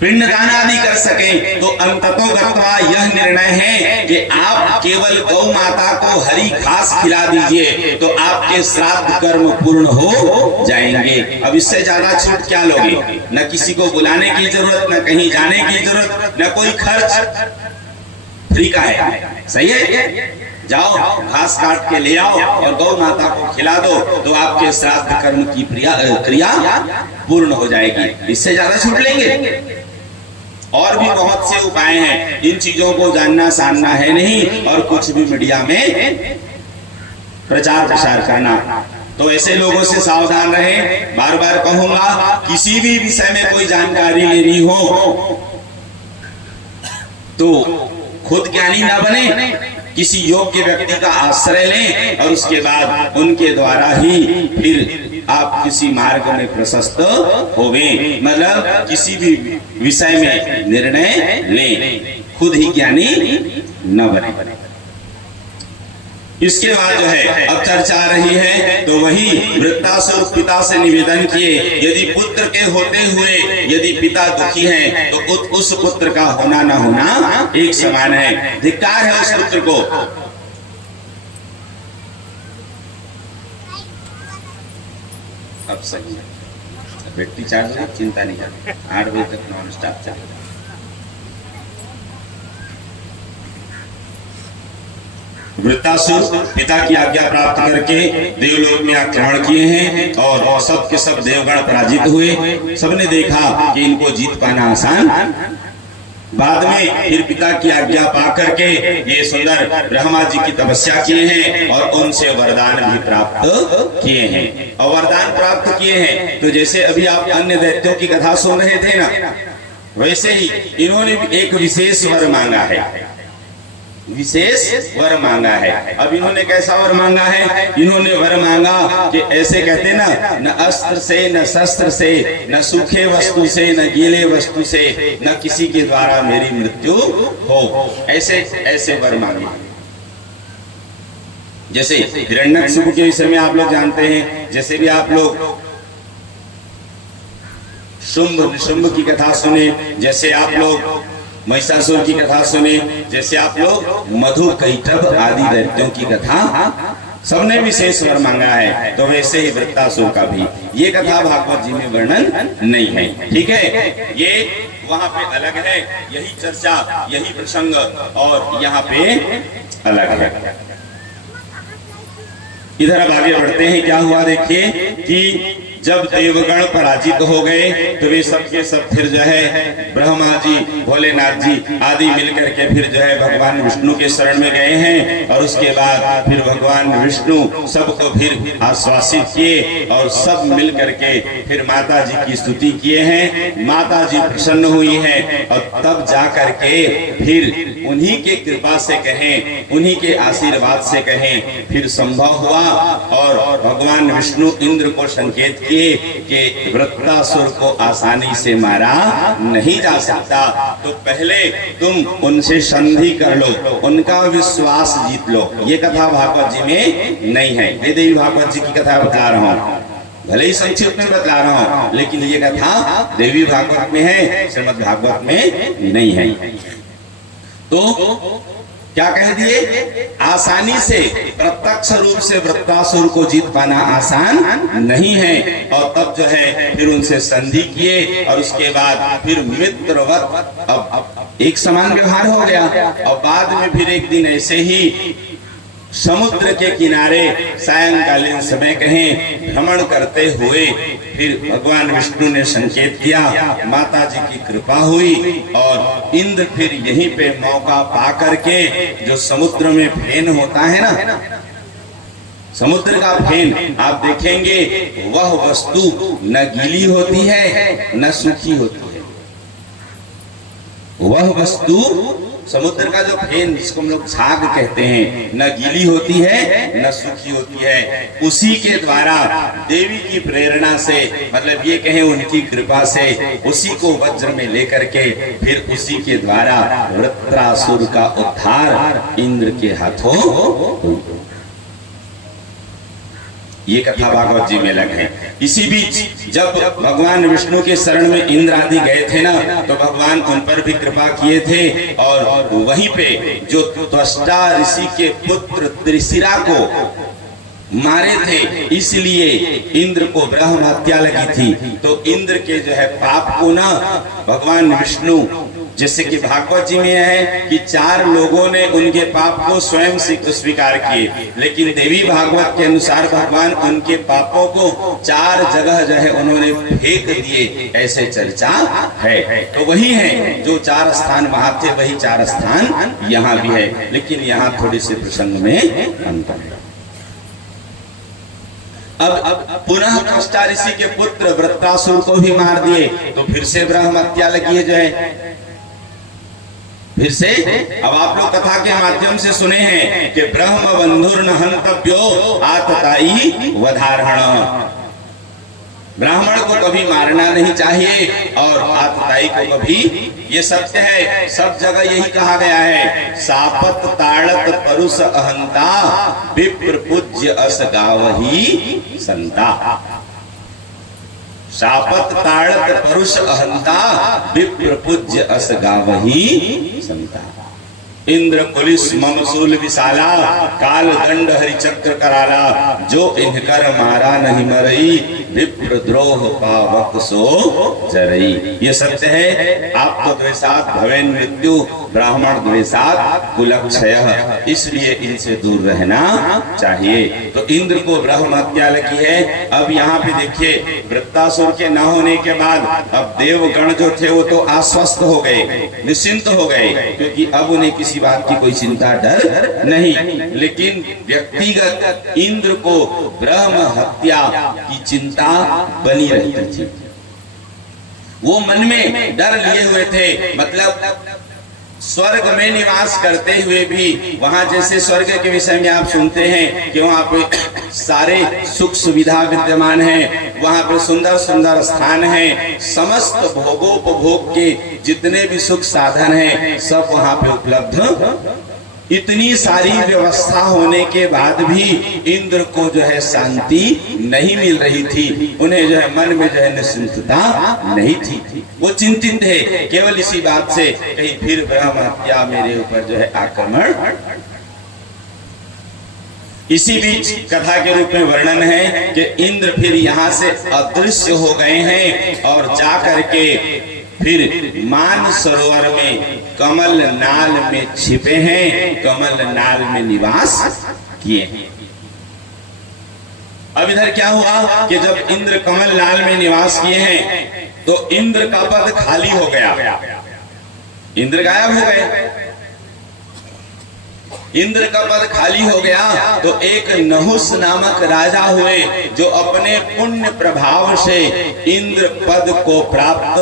पिंडदान आदि कर सके, तो अंततोगत्वा यह निर्णय है कि आप केवल गौ माता को हरी घास खिला दीजिए, तो आपके श्राद्ध कर्म पूर्ण हो जाएंगे। अब इससे ज्यादा छूट क्या लोगे? न किसी को बुलाने की जरूरत, न कहीं जाने की जरूरत, न कोई खर्च, फ्री का है। सही है, जाओ घास काट के ले आओ और गौ माता को खिला दो, तो आपके श्राद्ध कर्म की क्रिया पूर्ण हो जाएगी। इससे ज्यादा छूट लेंगे? और भी बहुत से उपाय हैं, इन चीजों को जानना सानना है नहीं, और कुछ भी मीडिया में प्रचार प्रसार करना। तो ऐसे लोगों से सावधान रहे। बार बार कहूंगा, किसी भी विषय में कोई जानकारी लेनी हो तो खुद ज्ञानी ना बने, किसी योग्य व्यक्ति का आश्रय लें, और उसके बाद उनके द्वारा ही फिर आप किसी मार्ग में प्रशस्त होवे। मतलब किसी भी विषय में निर्णय लें, खुद ही ज्ञानी न बने। इसके बाद जो है अब चर्चा आ रही है, तो वही वृत्तासुर पिता से निवेदन किए, यदि पुत्र के होते हुए यदि पिता दुखी है तो उस पुत्र का होना न होना एक समान है। धिक्कार है उस पुत्र को। अब सही है, बैटरी चार्ज है, चिंता नहीं करना, 8 बजे तक नॉन स्टॉप चलेगा। वृत्तासुर पिता की आज्ञा प्राप्त करके देवलोक में आक्रमण किए हैं, और सब के सब देवगण पराजित हुए। सबने देखा कि इनको जीत पाना आसान। बाद में फिर पिता की आज्ञा पा करके ये सुंदर ब्रह्मा जी की तपस्या किए हैं, और उनसे वरदान भी प्राप्त किए हैं। और वरदान प्राप्त किए हैं तो जैसे अभी आप अन्य दैत्यों की कथा सुन रहे थे ना, वैसे ही इन्होंने भी एक विशेष वर मांगा है, विशेष वर मांगा है। अब इन्होंने कैसा वर मांगा है? इन्होंने वर मांगा कि ऐसे कहते ना, न अस्त्र से, न शस्त्र से, न सूखे वस्तु से, न गीले वस्तु से, न किसी के द्वारा मेरी मृत्यु हो, ऐसे ऐसे वर मांगे। जैसे हिरण्यकशिपु के विषय में आप लोग जानते हैं, जैसे भी आप लोग शुंभ निशुंभ की कथा सुने, जैसे आप लोग महिषासुर की कथा सुने, जैसे आप लोग मधु कैटभ आदि दैत्यों की कथा सबने विशेष वर मांगा है, तो वैसे ही वृत्तासुर का भी ये कथा भागवत जी में वर्णन नहीं है। ठीक है, ये वहां पे अलग है, यही चर्चा, यही प्रसंग, और यहाँ पे अलग है। इधर अब आगे बढ़ते हैं। क्या हुआ देखिए कि जब देवगण पराजित हो गए तो वे सबके सब फिर जो है ब्रह्मा जी, भोलेनाथ जी आदि मिलकर के फिर जो है भगवान विष्णु के शरण में गए हैं, और उसके बाद फिर भगवान विष्णु सबको फिर आश्वासित किए और सब मिल करके फिर माता जी की स्तुति किए हैं। माता जी प्रसन्न हुई हैं, और तब जा करके फिर उन्हीं के कृपा से कहें, उन्हीं के आशीर्वाद से कहें, फिर संभव हुआ और भगवान विष्णु इंद्र को संकेत किए कि वृत्तासुर को आसानी से मारा नहीं जा सकता, तो पहले तुम उनसे संधि कर लो, उनका विश्वास जीत लो। ये कथा भागवत जी में नहीं है, ये देवी भागवत जी की कथा बता रहा हूँ, भले ही संक्षिप्त में बता रहा हूँ, लेकिन ये कथा देवी भागवत में है, श्रीमद् भागवत में नहीं है। तो क्या कह दिए, आसानी से प्रत्यक्ष रूप से वृत्तासुर को जीत पाना आसान नहीं है, और तब जो है फिर उनसे संधि किए, और उसके बाद फिर मित्रवत अब एक समान व्यवहार हो गया, और बाद में फिर एक दिन ऐसे ही समुद्र के किनारे सायंकालीन समय कहें भ्रमण करते हुए फिर भगवान विष्णु ने संकेत किया, माता जी की कृपा हुई, और इंद्र फिर यहीं पे मौका पा करके, जो समुद्र में फेन होता है ना, समुद्र का फेन आप देखेंगे वह वस्तु न गीली होती है न सूखी होती है। वह वस्तु समुद्र का जो फेन, जिसको हम लोग झाग कहते हैं, न गीली होती है न सूखी होती है। उसी के द्वारा देवी की प्रेरणा से, मतलब ये कहें उनकी कृपा से, उसी को वज्र में लेकर के फिर उसी के द्वारा वृत्रासुर का उद्धार इंद्र के हाथों। ये कथा भागवत जी में अलग है। इसी बीच जब भगवान विष्णु के शरण में इंद्र आदि गए थे ना, तो भगवान उन पर भी कृपा किए थे, और वहीं पे जो त्वष्टा ऋषि के पुत्र त्रिशिरा को मारे थे, इसलिए इंद्र को ब्रह्म हत्या लगी थी। तो इंद्र के जो है पाप को ना भगवान विष्णु, जैसे कि भागवत जी में है कि 4 लोगों ने उनके पाप को स्वयं स्वीकार किए, लेकिन देवी भागवत के अनुसार भगवान उनके पापों को 4 जगह जो है उन्होंने फेंक दिए, ऐसे चर्चा है। तो वही है जो 4 स्थान वहां थे, वही 4 स्थान यहाँ भी है, लेकिन यहाँ थोड़ी सी प्रसंग में अंतर है। अब पुनः त्वष्टा ऋषि के पुत्र वृत्रासुर को भी मार दिए, तो फिर से ब्रह्म हत्या लगी है जो है, फिर से। अब आप लोग कथा के माध्यम से सुने हैं कि ब्रह्म बंधुर न हंतव्यो आतताई वधारण, ब्राह्मण को कभी मारना नहीं चाहिए, और आतताई को कभी, ये सत्य है, सब जगह यही कहा गया है। सापत ताड़त परुष अहंता विप्र पूज्य अस गावही संता। सापत ताड़त परुष अहंता विप्र पूज्य अस गावही संता। इंद्र पुलिस ममसूल विशाला काल दंड हरि चक्र कराला, जो इनकर मारा नहीं मरई विप्र द्रोह पावक सो जरई। ये सत्य है। आपको द्वेषात् भवेन मृत्यु ब्राह्मण द्वेषात् कुलक्षय, इसलिए इनसे दूर रहना चाहिए। तो इंद्र को ब्रह्म हत्या लगी है। अब यहाँ पे देखिए वृत्तासुर के न होने के बाद अब देवगण जो थे वो तो आश्वस्त हो गए, निश्चिंत हो गए, क्योंकि अब उन्हें किसी बात की कोई चिंता डर नहीं। लेकिन व्यक्तिगत इंद्र को ब्रह्म हत्या की चिंता बनी रहती थी। वो मन में डर लिए हुए थे, मतलब स्वर्ग में निवास करते हुए भी वहां जैसे स्वर्ग के विषय में आप सुनते हैं कि वहां पे सारे सुख सुविधा विद्यमान है, वहां पे सुंदर सुंदर स्थान है, समस्त भोगोपभोग के जितने भी सुख साधन हैं सब वहां पे उपलब्ध इतनी सारी व्यवस्था होने के बाद भी इंद्र को जो है शांति नहीं मिल रही थी, उन्हें जो है मन में जो है निश्चिंतता नहीं थी। वो चिंतित है केवल इसी बात से कहीं फिर ब्रह्म हत्या मेरे ऊपर जो है आक्रमण। इसी बीच कथा के रूप में वर्णन है कि इंद्र फिर यहाँ से अदृश्य हो गए हैं और जा करके फिर मान सरोवर में कमल नाल में छिपे हैं, कमल नाल में निवास किए हैं। अब इधर क्या हुआ कि जब इंद्र कमल नाल में निवास किए हैं तो इंद्र का पद खाली हो गया, इंद्र गायब हो गए। इंद्र का पद खाली हो गया तो एक नहुस नामक राजा हुए जो अपने पुण्य प्रभाव से इंद्र पद को प्राप्त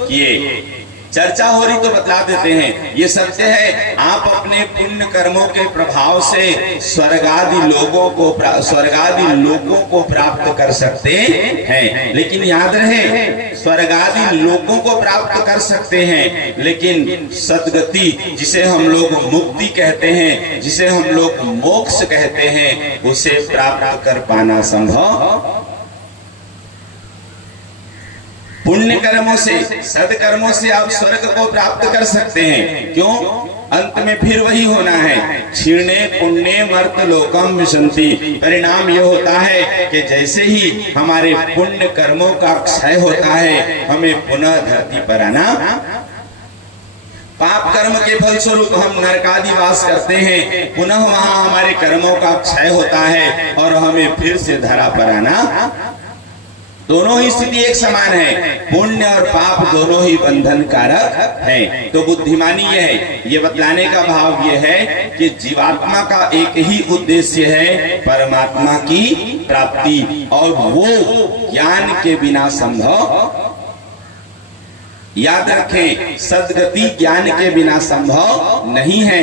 किए। चर्चा हो रही तो बतला देते हैं, ये सत्य है। आप अपने पुण्य कर्मों के प्रभाव से स्वर्गादि लोगों को प्राप्त कर सकते हैं, लेकिन याद रहे स्वर्गादि लोगों को प्राप्त कर सकते हैं, लेकिन सद्गति जिसे हम लोग मुक्ति कहते हैं, जिसे हम लोग मोक्ष कहते हैं, उसे प्राप्त कर पाना संभव। पुण्य कर्मों से, सदकर्मों से आप स्वर्ग को प्राप्त कर सकते हैं। क्यों? अंत में फिर वही होना है, क्षीणे पुण्य मर्त लोकम विशंति। परिणाम यह होता है कि जैसे ही हमारे पुण्य कर्मों का क्षय होता है, हमें पुनः धरती पर आना। पाप कर्म के फलस्वरूप हम नरकादि वास करते हैं, पुनः वहां हमारे कर्मों का क्षय होता है और हमें फिर से धरा पर आना। दोनों ही स्थिति एक समान है, पुण्य और पाप दोनों ही बंधन कारक हैं। तो बुद्धिमानी यह है, ये बतलाने का भाव यह है कि जीवात्मा का एक ही उद्देश्य है, परमात्मा की प्राप्ति, और वो ज्ञान के बिना संभव। याद रखें, सद्गति ज्ञान के बिना संभव नहीं है,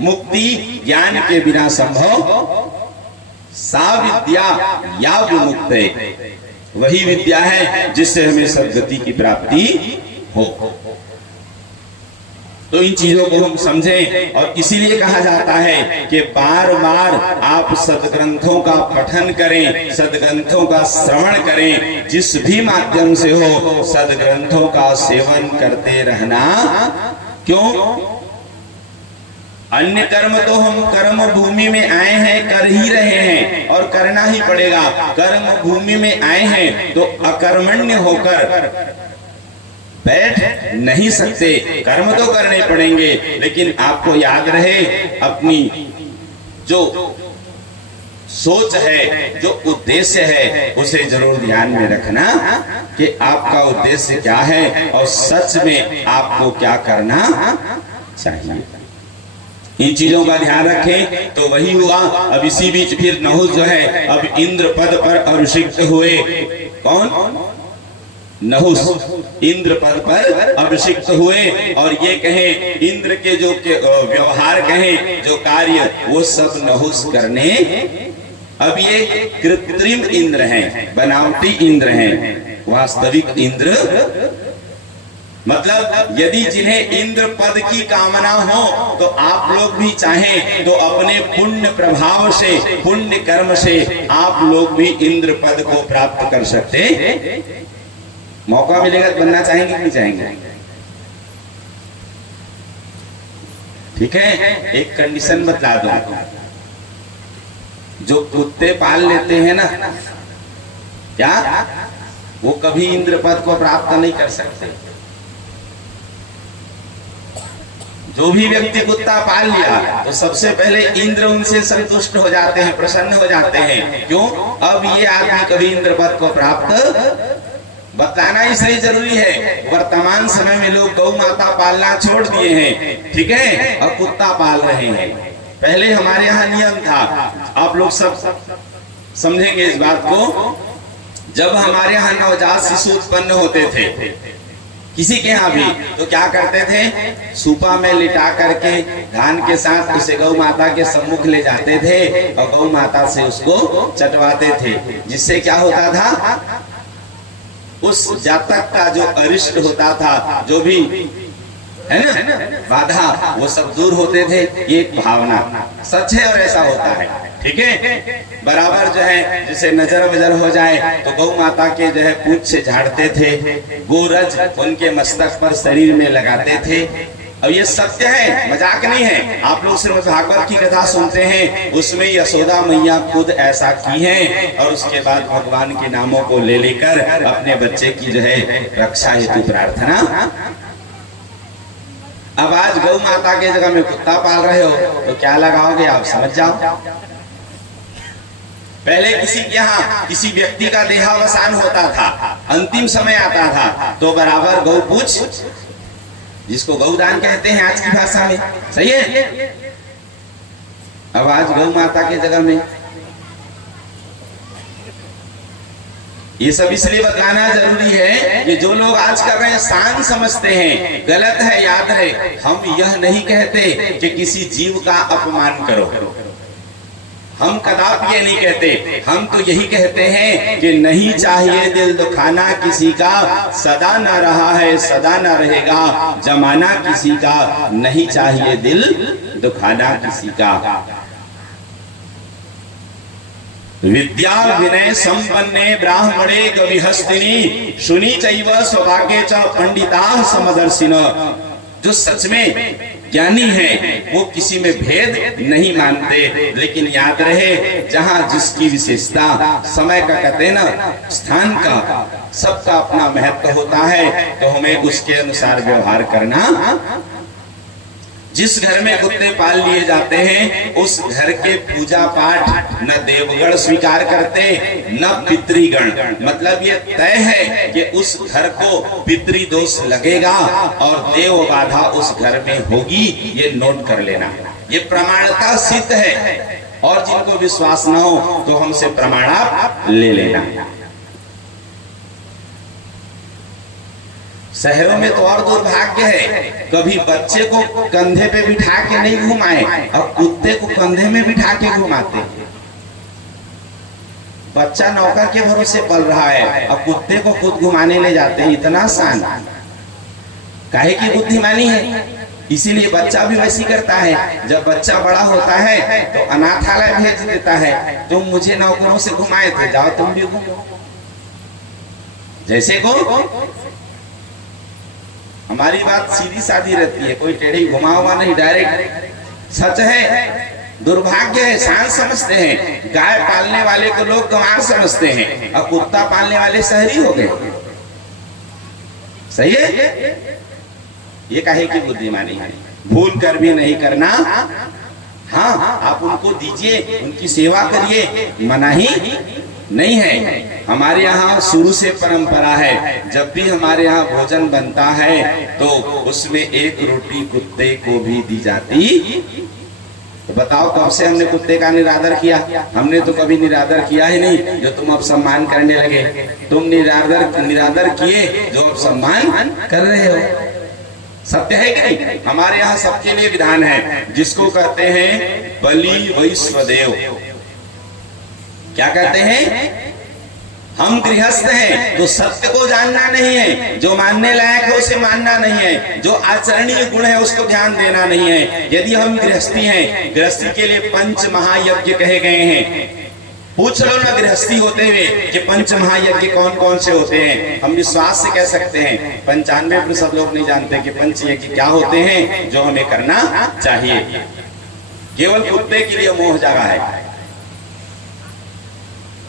मुक्ति ज्ञान के बिना संभव। सा विद्या या विमुक्ते, वही विद्या है जिससे हमें सद्गति की प्राप्ति हो। तो इन चीजों को हम समझें, और इसीलिए कहा जाता है कि बार बार आप सदग्रंथों का पठन करें, सदग्रंथों का श्रवण करें, जिस भी माध्यम से हो सदग्रंथों का सेवन करते रहना। क्यों? अन्य कर्म तो हम कर्म भूमि में आए हैं, कर ही रहे हैं और करना ही पड़ेगा। कर्म भूमि में आए हैं तो अकर्मण्य होकर बैठ नहीं सकते, कर्म तो करने पड़ेंगे। लेकिन आपको याद रहे, अपनी जो सोच है, जो उद्देश्य है, उसे जरूर ध्यान में रखना कि आपका उद्देश्य क्या है और सच में आपको क्या करना चाहिए। इन चीजों का ध्यान रखें तो वही हुआ। अब इसी बीच फिर नहुस जो है अब इंद्र पद पर अभिषिक्त हुए। कौन? नहुस इंद्र पद पर अभिषिक्त हुए, और ये कहें इंद्र के जो व्यवहार कहें, जो कार्य, वो सब नहुस करने। अब ये कृत्रिम इंद्र हैं, बनावटी इंद्र हैं, वास्तविक इंद्र मतलब यदि जिन्हें इंद्र पद की कामना हो तो आप लोग भी चाहें तो अपने पुण्य प्रभाव से, पुण्य कर्म से आप लोग भी इंद्र पद को प्राप्त कर सकते। मौका मिलेगा तो बनना चाहेंगे कि नहीं चाहेंगे? ठीक है, एक कंडीशन बतला दो, जो कुत्ते पाल लेते हैं ना, क्या वो कभी इंद्र पद को प्राप्त नहीं कर सकते? जो भी व्यक्ति कुत्ता पाल लिया तो सबसे पहले इंद्र उनसे संतुष्ट हो जाते हैं, प्रसन्न हो जाते हैं। क्यों? अब ये आदमी कभी इंद्र पद को प्राप्त। बताना इसलिए जरूरी है, वर्तमान समय में लोग गौ माता पालना छोड़ दिए हैं, ठीक है, और कुत्ता पाल रहे हैं। पहले हमारे यहाँ नियम था, आप लोग सब समझेंगे इस बात को। जब हमारे यहाँ नवजात शिशु उत्पन्न होते थे किसी के यहाँ भी, तो क्या करते थे? सूपा में लिटा करके धान के साथ उसे गौ माता के सम्मुख ले जाते थे और गौ माता से उसको चटवाते थे, जिससे क्या होता था? उस जातक का जो अरिष्ट होता था, जो भी है ना, बाधा, वो सब दूर होते थे। ये एक भावना सच है और ऐसा होता है, ठीक है। बराबर जो है जैसे नजर वजर हो जाए तो गौ माता के जो है पूंछ से झाड़ते थे, गोरज उनके मस्तक पर शरीर में लगाते थे। और ये सत्य है, मजाक नहीं है। आप लोग श्रीमद् भागवत की कथा सुनते हैं, उसमें यशोदा मैया खुद ऐसा की है और उसके बाद भगवान के नामों को ले लेकर अपने बच्चे की जो है रक्षा हेतु प्रार्थना। अब आज गौ माता के जगह में कुत्ता पाल रहे हो तो क्या लगाओगे आप समझ जाओ। पहले किसी के यहाँ किसी व्यक्ति का देहावसान होता था, अंतिम समय आता था तो बराबर गौ पूछ, जिसको गौदान कहते हैं आज की भाषा में, सही है। अब आज गौ माता के जगह में ये सब इसलिए बताना जरूरी है कि जो लोग आज कर रहे हैं शान समझते हैं, गलत है। याद रहे, हम यह नहीं कहते कि किसी जीव का अपमान करो, हम कदापि ये नहीं कहते। हम तो यही कहते हैं कि नहीं चाहिए दिल दुखाना किसी का, सदा न रहा है सदा न रहेगा जमाना किसी का, नहीं चाहिए दिल दुखाना किसी का। विद्या विनय संपन्ने ब्राह्मणे गविहस्तिनी, सुनी चैव सौभाग्ये च पंडिता समदर्शिन। जो सच में ज्ञानी है वो किसी में भेद नहीं मानते, लेकिन याद रहे जहां जिसकी विशेषता, समय का कहते हैं ना, स्थान का, सबका अपना महत्व होता है, तो हमें उसके अनुसार व्यवहार करना। जिस घर में कुत्ते पाल लिए जाते हैं उस घर के पूजा पाठ न देवगण स्वीकार करते न पितृगण। मतलब ये तय है कि उस घर को पितृदोष लगेगा और देव बाधा उस घर में होगी, ये नोट कर लेना, ये प्रमाणता सिद्ध है। और जिनको विश्वास न हो तो हमसे प्रमाण आप ले लेना। शहरों में तो और दुर्भाग्य है, कभी बच्चे को कंधे पे बिठा के नहीं घुमाए, अब कुत्ते को कंधे में बिठा के घुमाते। बच्चा नौकर के भरोसे पल रहा है, अब कुत्ते को खुद घुमाने ले जाते हैं। इतना शान, काहे की बुद्धिमानी है। इसीलिए बच्चा भी वैसी करता है। जब बच्चा बड़ा होता है तो अनाथालय भेज देता है, तुम मुझे नौकरों से घुमाए थे, जाओ तुम भी घूमो। जैसे को हमारी बात सीधी सादी रहती है, कोई टेढ़ी घुमा हुआ नहीं, डायरेक्ट सच है। दुर्भाग्य है, शान समझते हैं। गाय पालने वाले को लोग गंवार समझते हैं, अब कुत्ता पालने वाले शहरी हो गए। सही है, ये काहे की बुद्धिमानी है। भूल कर भी नहीं करना। हाँ, आप उनको दीजिए, उनकी सेवा करिए, मना ही नहीं है। हमारे यहाँ शुरू से परंपरा है, जब भी हमारे यहाँ भोजन बनता है तो उसमें एक रोटी कुत्ते को भी दी जाती। तो बताओ कब से हमने कुत्ते का निरादर किया? हमने तो कभी निरादर किया ही नहीं, जो तुम अब सम्मान करने लगे। तुम निरादर किए जो अब सम्मान कर रहे हो। सत्य है कि नहीं? हमारे यहाँ सबके लिए विधान है, जिसको कहते हैं बलि वैश्वदेव। क्या कहते हैं? हम गृहस्थ हैं तो सत्य को जानना नहीं है, जो मानने लायक है उसे मानना नहीं है, जो आचरणीय गुण है उसको ध्यान देना नहीं है। यदि हम गृहस्थी हैं, गृहस्थी के लिए पंच महायज्ञ कहे गए हैं। पूछ लो ना गृहस्थी होते हुए कि पंच महायज्ञ कौन कौन से होते हैं। हम विश्वास से कह सकते हैं 95% लोग नहीं जानते कि पंच यज्ञ क्या होते हैं, जो हमें करना चाहिए। केवल कुत्ते के लिए मोह जगा है।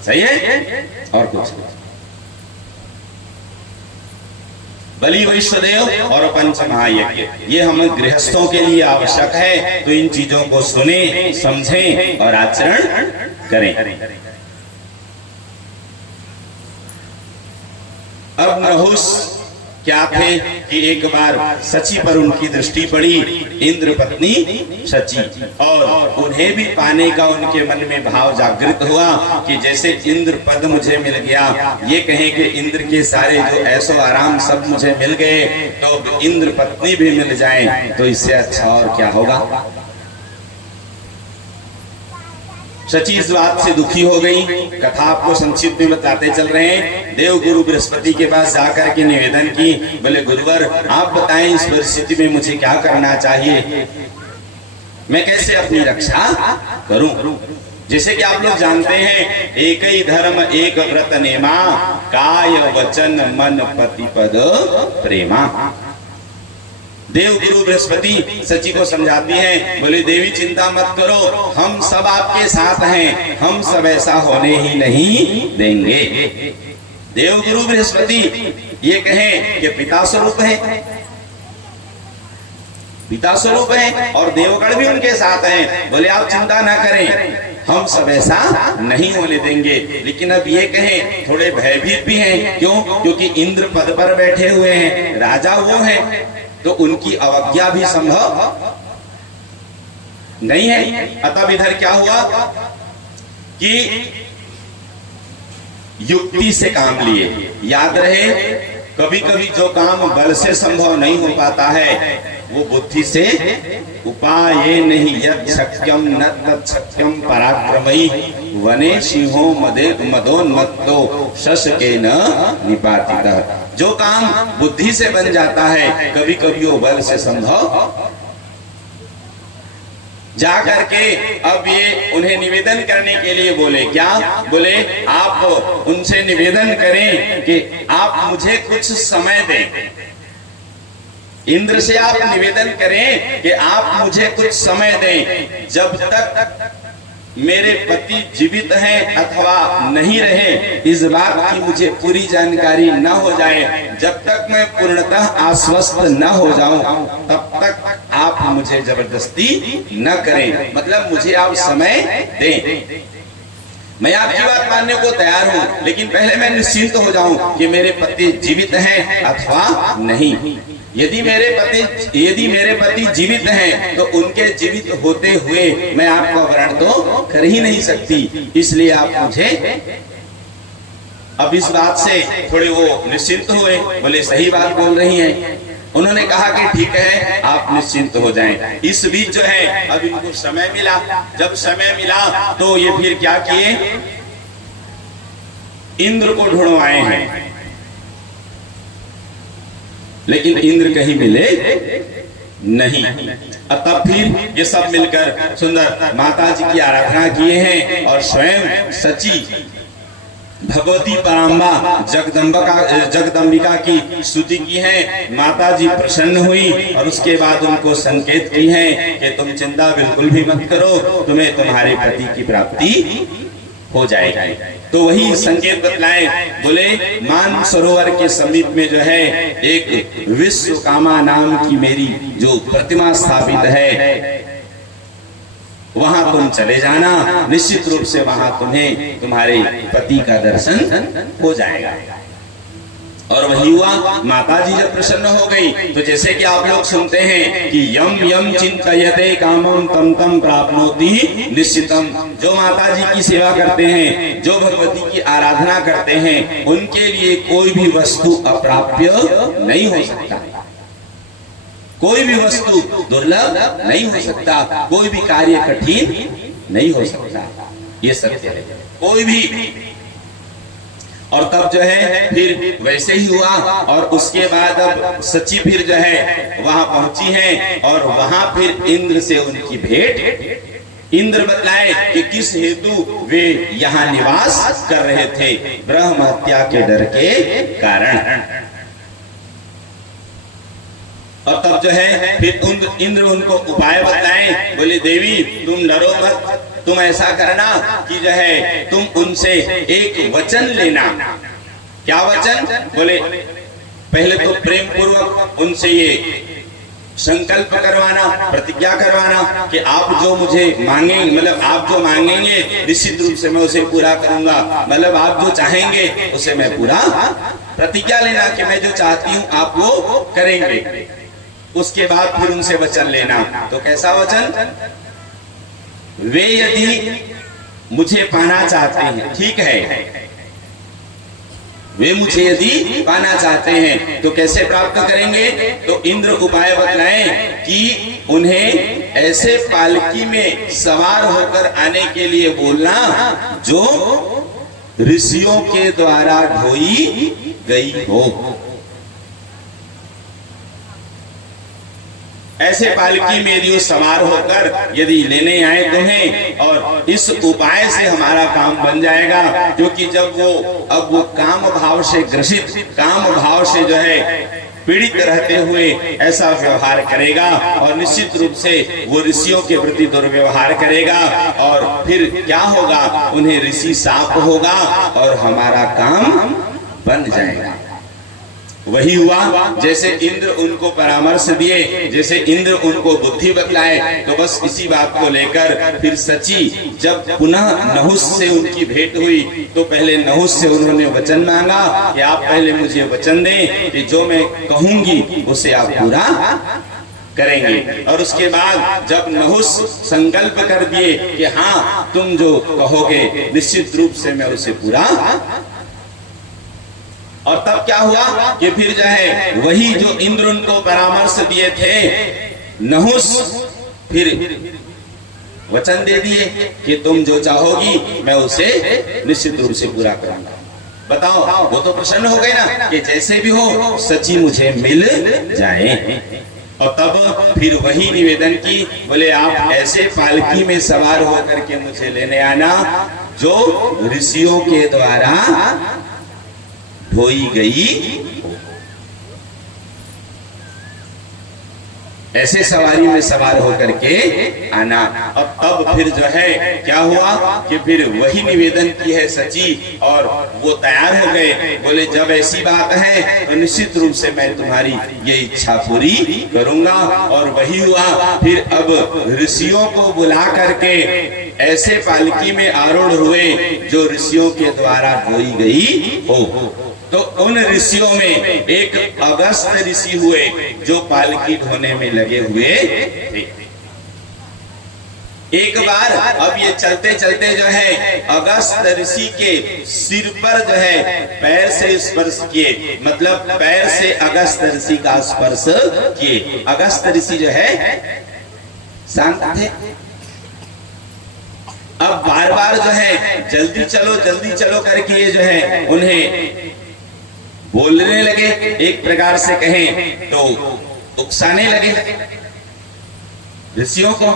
सही है, और कुछ बलि वैश्वदेव और पंच महायज्ञ, ये हम गृहस्थों के लिए आवश्यक है। तो इन चीजों को सुने, समझें और आचरण करें। अब नहुस क्या थे कि एक बार शची पर उनकी दृष्टि पड़ी, इंद्र पत्नी शची, और उन्हें भी पाने का उनके मन में भाव जागृत हुआ कि जैसे इंद्र पद मुझे मिल गया, ये कहें कि इंद्र के सारे जो ऐसो आराम सब मुझे मिल गए, तो इंद्र पत्नी भी मिल जाए तो इससे अच्छा और क्या होगा। सची इस बात से दुखी हो गई। कथा आपको संक्षिप्त में बताते चल रहे हैं। देव गुरु बृहस्पति के पास जाकर के निवेदन की, बोले गुरुवर आप बताएं इस परिस्थिति में मुझे क्या करना चाहिए, मैं कैसे अपनी रक्षा करूं। जैसे कि आप लोग जानते हैं, एक ही धर्म एक व्रत नेमा, काय वचन मन पति पद प्रेमा। देव गुरु बृहस्पति सची को समझाती है, बोले देवी चिंता मत करो, हम सब आपके साथ हैं, हम सब ऐसा होने ही नहीं देंगे। देव गुरु बृहस्पति ये कहें कि पिता स्वरूप है, पिता स्वरूप है और देवगण भी उनके साथ हैं। बोले आप चिंता ना करें, हम सब ऐसा नहीं होने देंगे। लेकिन अब ये कहें थोड़े भयभीत भी हैं, क्यों? क्योंकि इंद्र पद पर बैठे हुए हैं, राजा वो हैं, तो उनकी अवज्ञा भी संभव नहीं है। अतः इधर क्या हुआ कि युक्ति से काम लिए। याद रहे, कभी कभी जो काम बल से संभव नहीं हो पाता है वो बुद्धि से उपाय नहीं। यत् शक्यम न तत्शक्यम पराक्रमई, वने सिंहो मदोन्मत्तो शशकेन निपातितः। जो काम बुद्धि से बन जाता है कभी कभी वो बल से संभव जा करके। अब ये उन्हें निवेदन करने के लिए बोले, क्या बोले? आप उनसे निवेदन करें कि आप मुझे कुछ समय दें। इंद्र से आप निवेदन करें कि आप मुझे कुछ समय दें, जब तक मेरे पति जीवित हैं अथवा नहीं रहे इस बात की मुझे पूरी जानकारी न हो जाए, जब तक मैं पूर्णतः आश्वस्त न हो जाऊं तब तक आप मुझे जबरदस्ती न करें। मतलब मुझे आप समय दें, मैं आपकी बात मानने को तैयार हूं, लेकिन पहले मैं निश्चिंत हो जाऊं कि मेरे पति जीवित हैं अथवा नहीं। यदि मेरे पति जीवित हैं तो उनके जीवित होते हुए मैं आपका वरण तो कर ही नहीं सकती, इसलिए आप मुझे। अब इस बात से थोड़े वो निश्चिंत हुए, बोले सही बात बोल रही हैं। उन्होंने कहा कि ठीक है आप निश्चिंत हो जाएं। इस बीच जो है अब इनको समय मिला, जब समय मिला तो ये फिर क्या किए, इंद्र को ढूंढवाए हैं, लेकिन इंद्र कहीं मिले नहीं। तब फिर ये सब मिलकर सुंदर माता जी की आराधना किए हैं और स्वयं सची भगवती पराम्बा जगदम्बिका की स्तुति की है। माता जी प्रसन्न हुई और उसके बाद उनको संकेत की है कि तुम चिंता बिल्कुल भी मत करो, तुम्हें तुम्हारे पति की प्राप्ति हो जाएगी। तो वही संकेत बतलाए, बोले मान सरोवर के समीप में जो है एक विश्वकामा नाम की मेरी जो प्रतिमा स्थापित है, वहां तुम चले जाना, निश्चित रूप से वहां तुम्हें तुम्हारे पति का दर्शन हो जाएगा। और वही हुआ, माता जी जब प्रसन्न हो गई तो जैसे कि आप लोग सुनते हैं कि यम यम चिंतयते कामम तम तम प्राप्नोति निश्चितम। जो माता जी की सेवा करते हैं, जो भगवती की आराधना करते हैं, उनके लिए कोई भी वस्तु अप्राप्य नहीं हो सकता, कोई भी वस्तु दुर्लभ नहीं हो सकता, कोई भी कार्य कठिन नहीं हो सकता। ये सत्य है, कोई भी। और तब जो है फिर वैसे ही हुआ और उसके बाद अब सची फिर जो है वहां पहुंची है और वहां फिर इंद्र से उनकी भेंट। इंद्र बतलाए कि किस हेतु वे यहाँ निवास कर रहे थे, ब्रह्म हत्या के डर के कारण। और तब जो है फिर इंद्र उनको उपाय बताए, बोले देवी तुम डरो मत, तुम ऐसा करना कि जो है तुम उनसे एक वचन लेना। क्या वचन? बोले पहले तो प्रेम पूर्वक उनसे ये संकल्प करवाना, प्रतिज्ञा करवाना कि आप जो मुझे मांगेंगे, मतलब आप जो मांगेंगे निश्चित रूप से मैं उसे पूरा करूंगा, मतलब आप जो चाहेंगे उसे मैं पूरा। प्रतिज्ञा लेना कि मैं जो चाहती हूँ आप वो करेंगे। उसके बाद फिर उनसे वचन लेना। तो कैसा वचन? वे यदि मुझे पाना चाहते हैं, ठीक है, वे मुझे यदि पाना चाहते हैं तो कैसे प्राप्त करेंगे? तो इंद्र उपाय बतलाएं कि उन्हें ऐसे पालकी में सवार होकर आने के लिए बोलना जो ऋषियों के द्वारा ढोई गई हो। ऐसे पालकी में यदि सवार होकर यदि लेने आए तुम्हें, और इस उपाय से हमारा काम बन जाएगा, क्योंकि जब वो काम भाव से ग्रसित, काम भाव से जो है पीड़ित रहते हुए ऐसा व्यवहार करेगा और निश्चित रूप से वो ऋषियों के प्रति दुर्व्यवहार करेगा, और फिर क्या होगा? उन्हें ऋषि शाप होगा और हमारा काम बन जाएगा। वही हुआ जैसे इंद्र उनको परामर्श दिए, जैसे इंद्र उनको बुद्धि बतलाए, तो बस इसी बात को लेकर फिर सची जब पुनः नहुस से उनकी भेंट हुई तो पहले नहुस से उन्होंने वचन मांगा कि आप पहले मुझे वचन दें कि जो मैं कहूंगी उसे आप पूरा करेंगे। और उसके बाद जब नहुस संकल्प कर दिए कि हाँ तुम जो कहोगे निश्चित रूप से मैं उसे पूरा, और तब क्या हुआ कि फिर जो है वही जो इंद्र उनको परामर्श दिए थे, नहुस फिर वचन दे दिए कि तुम जो चाहोगी मैं उसे निश्चित रूप से पूरा करूंगा। बताओ, वो तो प्रसन्न हो गए ना कि जैसे भी हो सची मुझे मिल जाए। और तब फिर वही निवेदन की, बोले आप ऐसे पालकी में सवार होकर के मुझे लेने आना जो ऋषियों के द्वारा ढोई गई, ऐसे सवारी में सवार होकर के आना। अब तब फिर जो है क्या हुआ कि फिर वही निवेदन की है सची, और वो तैयार हो गए, बोले जब ऐसी बात है तो निश्चित रूप से मैं तुम्हारी ये इच्छा पूरी करूंगा। और वही हुआ, फिर अब ऋषियों को बुला करके ऐसे पालकी में आरूढ़ हुए जो ऋषियों के द्वारा ढोई गई हो। तो उन ऋषियों में एक अगस्त ऋषि हुए जो पालकी ढोने में लगे हुए थे। एक बार अब ये चलते चलते जो है अगस्त ऋषि के सिर पर जो है पैर से स्पर्श किए, मतलब पैर से अगस्त ऋषि का स्पर्श किए। अगस्त ऋषि जो है शांत थे। अब बार बार जो है जल्दी चलो करके ये जो है उन्हें बोलने लगे, एक प्रकार से कहें तो उकसाने लगे ऋषियों को,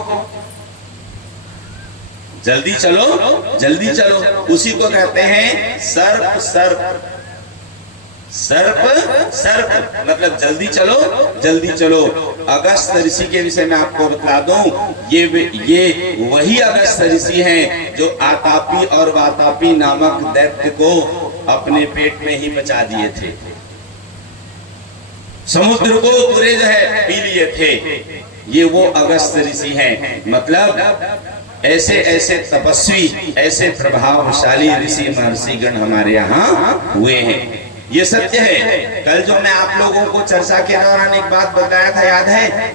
जल्दी चलो। उसी को कहते हैं सर्प सर्प सर्प सर्प, मतलब जल्दी चलो। अगस्त ऋषि के विषय में आपको बता दूं, ये वही अगस्त ऋषि हैं जो आतापी और वातापी नामक दैत्य को अपने पेट में ही बचा दिए थे, समुद्र को पूरे जो है पी लिए थे। ये वो अगस्त ऋषि हैं। मतलब ऐसे तपस्वी, ऐसे प्रभावशाली ऋषि महर्षि गण हमारे यहाँ हुए हैं। ये सत्य है। कल जो मैं आप लोगों को चर्चा के दौरान एक बात बताया था, याद है?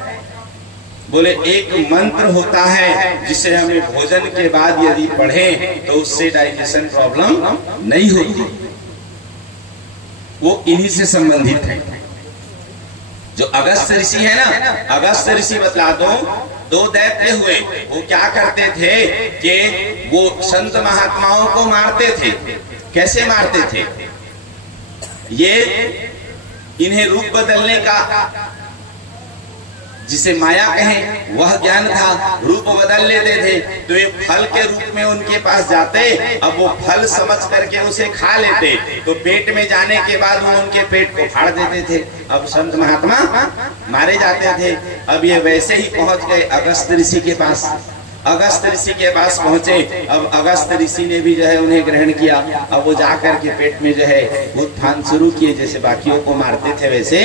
बोले एक मंत्र होता है जिसे हमें भोजन के बाद यदि पढ़ें तो उससे डाइजेशन प्रॉब्लम नहीं होती, वो इन्हीं से संबंधित है। जो अगस्त ऋषि है ना, अगस्त ऋषि बतला दो दैत्य हुए। वो क्या करते थे कि वो संत महात्माओं को मारते थे। कैसे मारते थे? ये इन्हें रूप बदलने का, जिसे माया कहें, वह ज्ञान था। रूप बदल लेते थे तो ये फल के रूप में उनके पास जाते, अब वो फल समझ करके उसे खा लेते, तो पेट में जाने के बाद वो उनके पेट को फाड़ देते थे। अब संत महात्मा मारे जाते थे। अब ये वैसे ही पहुंच गए अगस्त ऋषि के पास। अगस्त ऋषि के पास पहुंचे। अब अगस्त ऋषि ने भी जो है उन्हें ग्रहण किया। अब वो जाकर के पेट में जो है उत्थान शुरू किए, जैसे बाकियों को मारते थे वैसे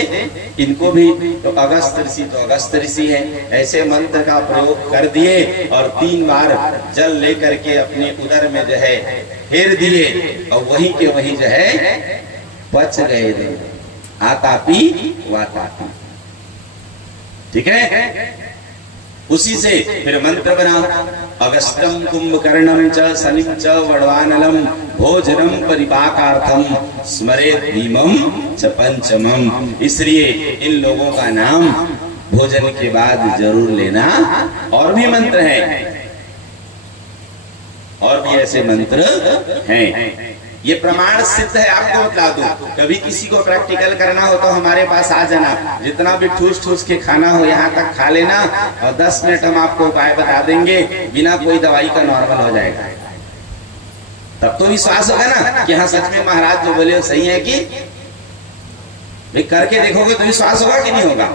इनको भी। तो अगस्त ऋषि है, ऐसे मंत्र का प्रयोग कर दिए और 3 बार जल लेकर के अपने उदर में जो है फेर दिए, और वहीं के वहीं जो है बच गए। आतापी वातापी, ठीक है। उसी से फिर मंत्र बना, अगस्त्यम कुंभकर्णम च शनिम च वडवानलम भोजनम परिपाकार्थम स्मरेत भीमम च पंचमम। इसलिए इन लोगों का नाम भोजन के बाद जरूर लेना। और भी मंत्र हैं, और भी ऐसे मंत्र हैं। ये प्रमाण सिद्ध है। आपको बता दूं, कभी किसी को प्रैक्टिकल करना हो तो हमारे पास आ जाना, जितना भी ठूस ठूस के खाना हो यहाँ तक खा लेना, और 10 मिनट हम आपको उपाय बता देंगे, बिना कोई दवाई का नॉर्मल हो जाएगा। तब तो विश्वास होगा ना कि हाँ सच में महाराज जो बोले सही है। कि करके देखोगे तो विश्वास होगा कि नहीं होगा।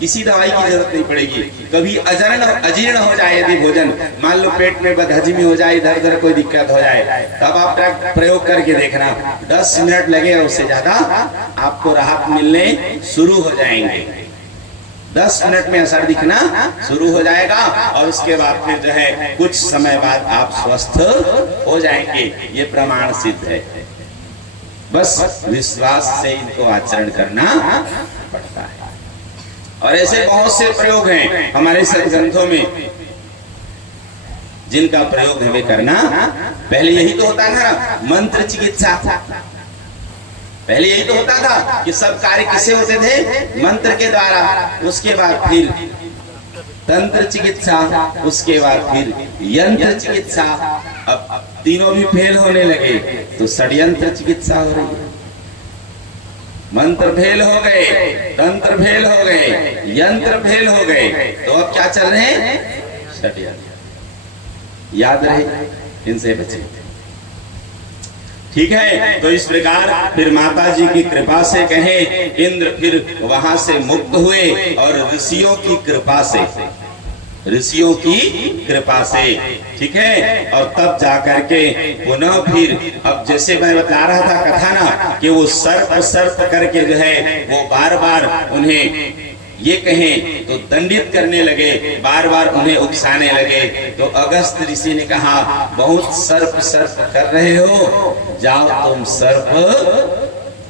किसी दवाई की जरूरत नहीं पड़ेगी। कभी अजीर्ण हो जाए यदि भोजन, मान लो पेट में बदहजमी हो जाए, इधर उधर कोई दिक्कत हो जाए, तब आप प्रयोग करके देखना, 10 मिनट लगेगा, उससे ज्यादा आपको राहत मिलने शुरू हो जाएंगे। 10 मिनट में असर दिखना शुरू हो जाएगा, और उसके बाद फिर जो है कुछ समय बाद आप स्वस्थ हो जाएंगे। ये प्रमाण सिद्ध है। बस विश्वास से इनको आचरण करना पड़ता है। और ऐसे बहुत से प्रयोग हैं हमारे सत्ग्रंथों में, जिनका प्रयोग हमें करना। पहले यही तो होता था मंत्र चिकित्सा। पहले यही तो होता था कि सब कार्य किसे होते थे? मंत्र के द्वारा। उसके बाद फिर तंत्र चिकित्सा, उसके बाद फिर यंत्र चिकित्सा। अब तीनों भी फेल होने लगे तो षड्यंत्र चिकित्सा हो रही है। मंत्र फेल हो गए, तंत्र फेल हो गए, यंत्र फेल हो गए, तो अब क्या चल रहे हैं? षड्यंत्र। याद रहे, इनसे बचे। ठीक है। तो इस प्रकार फिर माता जी की कृपा से कहे, इंद्र फिर वहां से मुक्त हुए, और ऋषियों की कृपा से, ऋषियों की कृपा से, ठीक है। और तब जाकर के पुनः फिर, अब जैसे मैं बता रहा था कथा ना, कि वो सर्प सर्प करके जो है वो बार बार उन्हें ये कहें तो दंडित करने लगे, बार बार उन्हें उकसाने लगे। तो अगस्त ऋषि ने कहा, बहुत सर्प सर्प कर रहे हो, जाओ तुम सर्प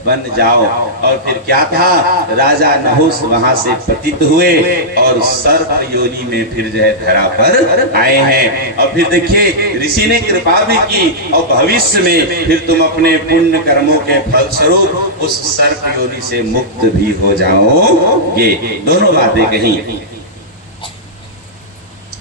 बन जाओ। और फिर क्या था, राजा नहुस वहां से पतित हुए और सर्प योनि में फिर जो है धरा पर आए हैं। और फिर देखिए ऋषि ने कृपा भी की, और भविष्य में फिर तुम अपने पुण्य कर्मों के फलस्वरूप उस सर्प योनि से मुक्त भी हो जाओगे। दोनों बातें कही,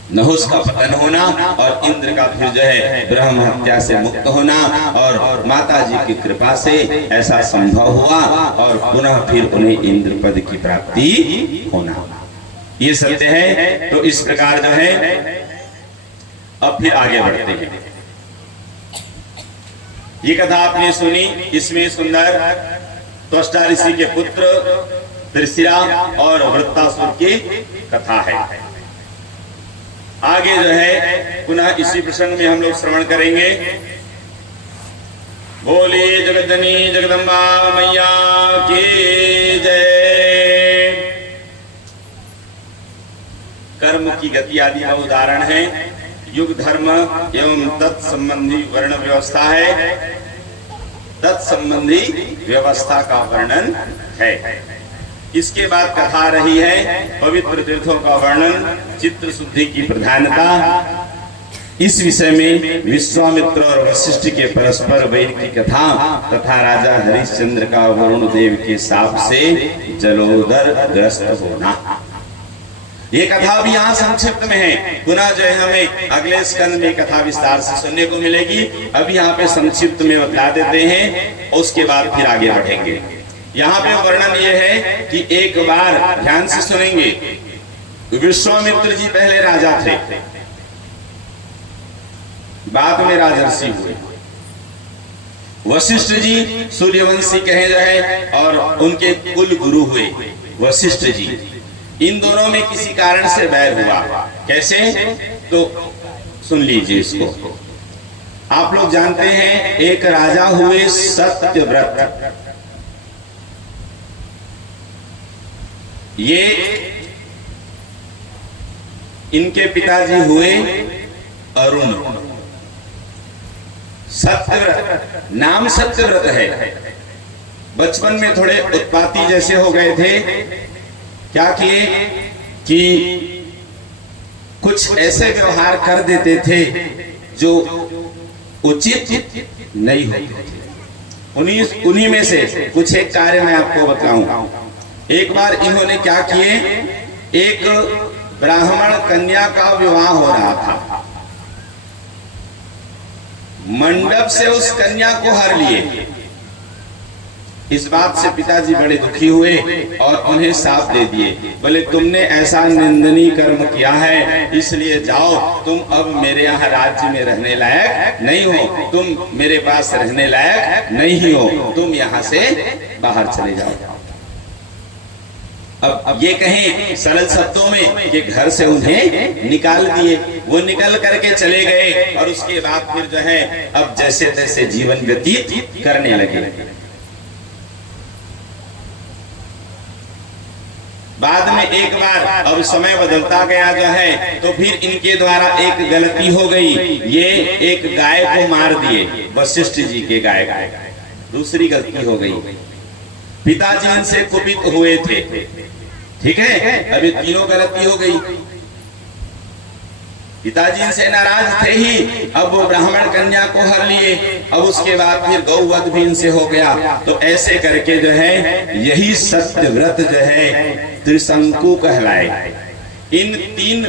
नहुस का पतन होना और इंद्र का फिर जो है ब्रह्म हत्या से मुक्त होना, और माता जी की कृपा से ऐसा संभव हुआ, और पुनः फिर उन्हें इंद्र पद की प्राप्ति होना। ये सत्य है। तो इस प्रकार जो है अब फिर आगे बढ़ते हैं। ये कथा आपने सुनी, इसमें सुंदर त्वष्टा ऋषि के पुत्र त्रिशिरा और वृत्तासुर की कथा है। आगे जो है पुनः इसी प्रसंग में हम लोग श्रवण करेंगे। बोले जगतजननी जगदम्बा मैया की जय। कर्म की गति आदि का उदाहरण है, युग धर्म एवं तत्संबंधी वर्ण व्यवस्था है, तत्संबंधी व्यवस्था का वर्णन है। इसके बाद कथा रही है पवित्र तीर्थों का वर्णन, चित्त शुद्धि की प्रधानता। इस विषय में विश्वामित्र और वशिष्ठ के परस्पर वैर की कथा तथा राजा हरिश्चंद्र का वरुण देव के शाप से जलोदर ग्रस्त होना, ये कथा भी यहाँ संक्षिप्त में है। पुनः जो है हमें अगले स्कंद में कथा विस्तार से सुनने को मिलेगी। अभी यहाँ पे संक्षिप्त में बता देते हैं, उसके बाद फिर आगे बढ़ेंगे। यहाँ पे वर्णन ये है कि एक बार ध्यान से सुनेंगे, विश्वामित्र जी पहले राजा थे, बाद में राजर्षि हुए। वशिष्ठ जी सूर्यवंशी कहे जाए और उनके कुल गुरु हुए वशिष्ठ जी। इन दोनों में किसी कारण से बैर हुआ। कैसे? तो सुन लीजिए इसको। आप लोग जानते हैं एक राजा हुए सत्यव्रत, ये इनके पिताजी हुए अरुण। सत्यव्रत, नाम सत्यव्रत है। बचपन में थोड़े उत्पाती जैसे हो गए थे। क्या किए कि कुछ ऐसे व्यवहार कर देते थे जो उचित नहीं होते थे। उन्हीं में से कुछ एक कार्य मैं आपको बताऊं। एक बार इन्होंने क्या किए, एक ब्राह्मण कन्या का विवाह हो रहा था, मंडप से उस कन्या को हर लिए। इस बात से पिताजी बड़े दुखी हुए और उन्हें साफ दे दिए, बोले तुमने ऐसा निंदनीय कर्म किया है, इसलिए जाओ, तुम अब मेरे यहाँ राज्य में रहने लायक नहीं हो, तुम मेरे पास रहने लायक नहीं हो, तुम यहाँ से बाहर चले जाओ। अब ये कहें सरल शब्दों में कि घर से उन्हें निकाल दिए, वो निकल करके चले गए और उसके बाद फिर जो है अब जैसे तैसे जीवन व्यतीत करने लगे। बाद में एक बार अब समय बदलता गया जो है, तो फिर इनके द्वारा एक गलती हो गई, ये एक गाय को मार दिए, वशिष्ठ जी के गाय। दूसरी गलती हो गई, पिताजी इनसे कुपित हुए थे, ठीक है, अभी तीनों गलती हो गई। पिताजी इनसे नाराज थे ही, अब वो ब्राह्मण कन्या को हर लिए, अब उसके बाद फिर गौवध भी इनसे हो गया। तो ऐसे करके जो है यही सत्य व्रत जो है त्रिशंकु कहलाए। इन तीन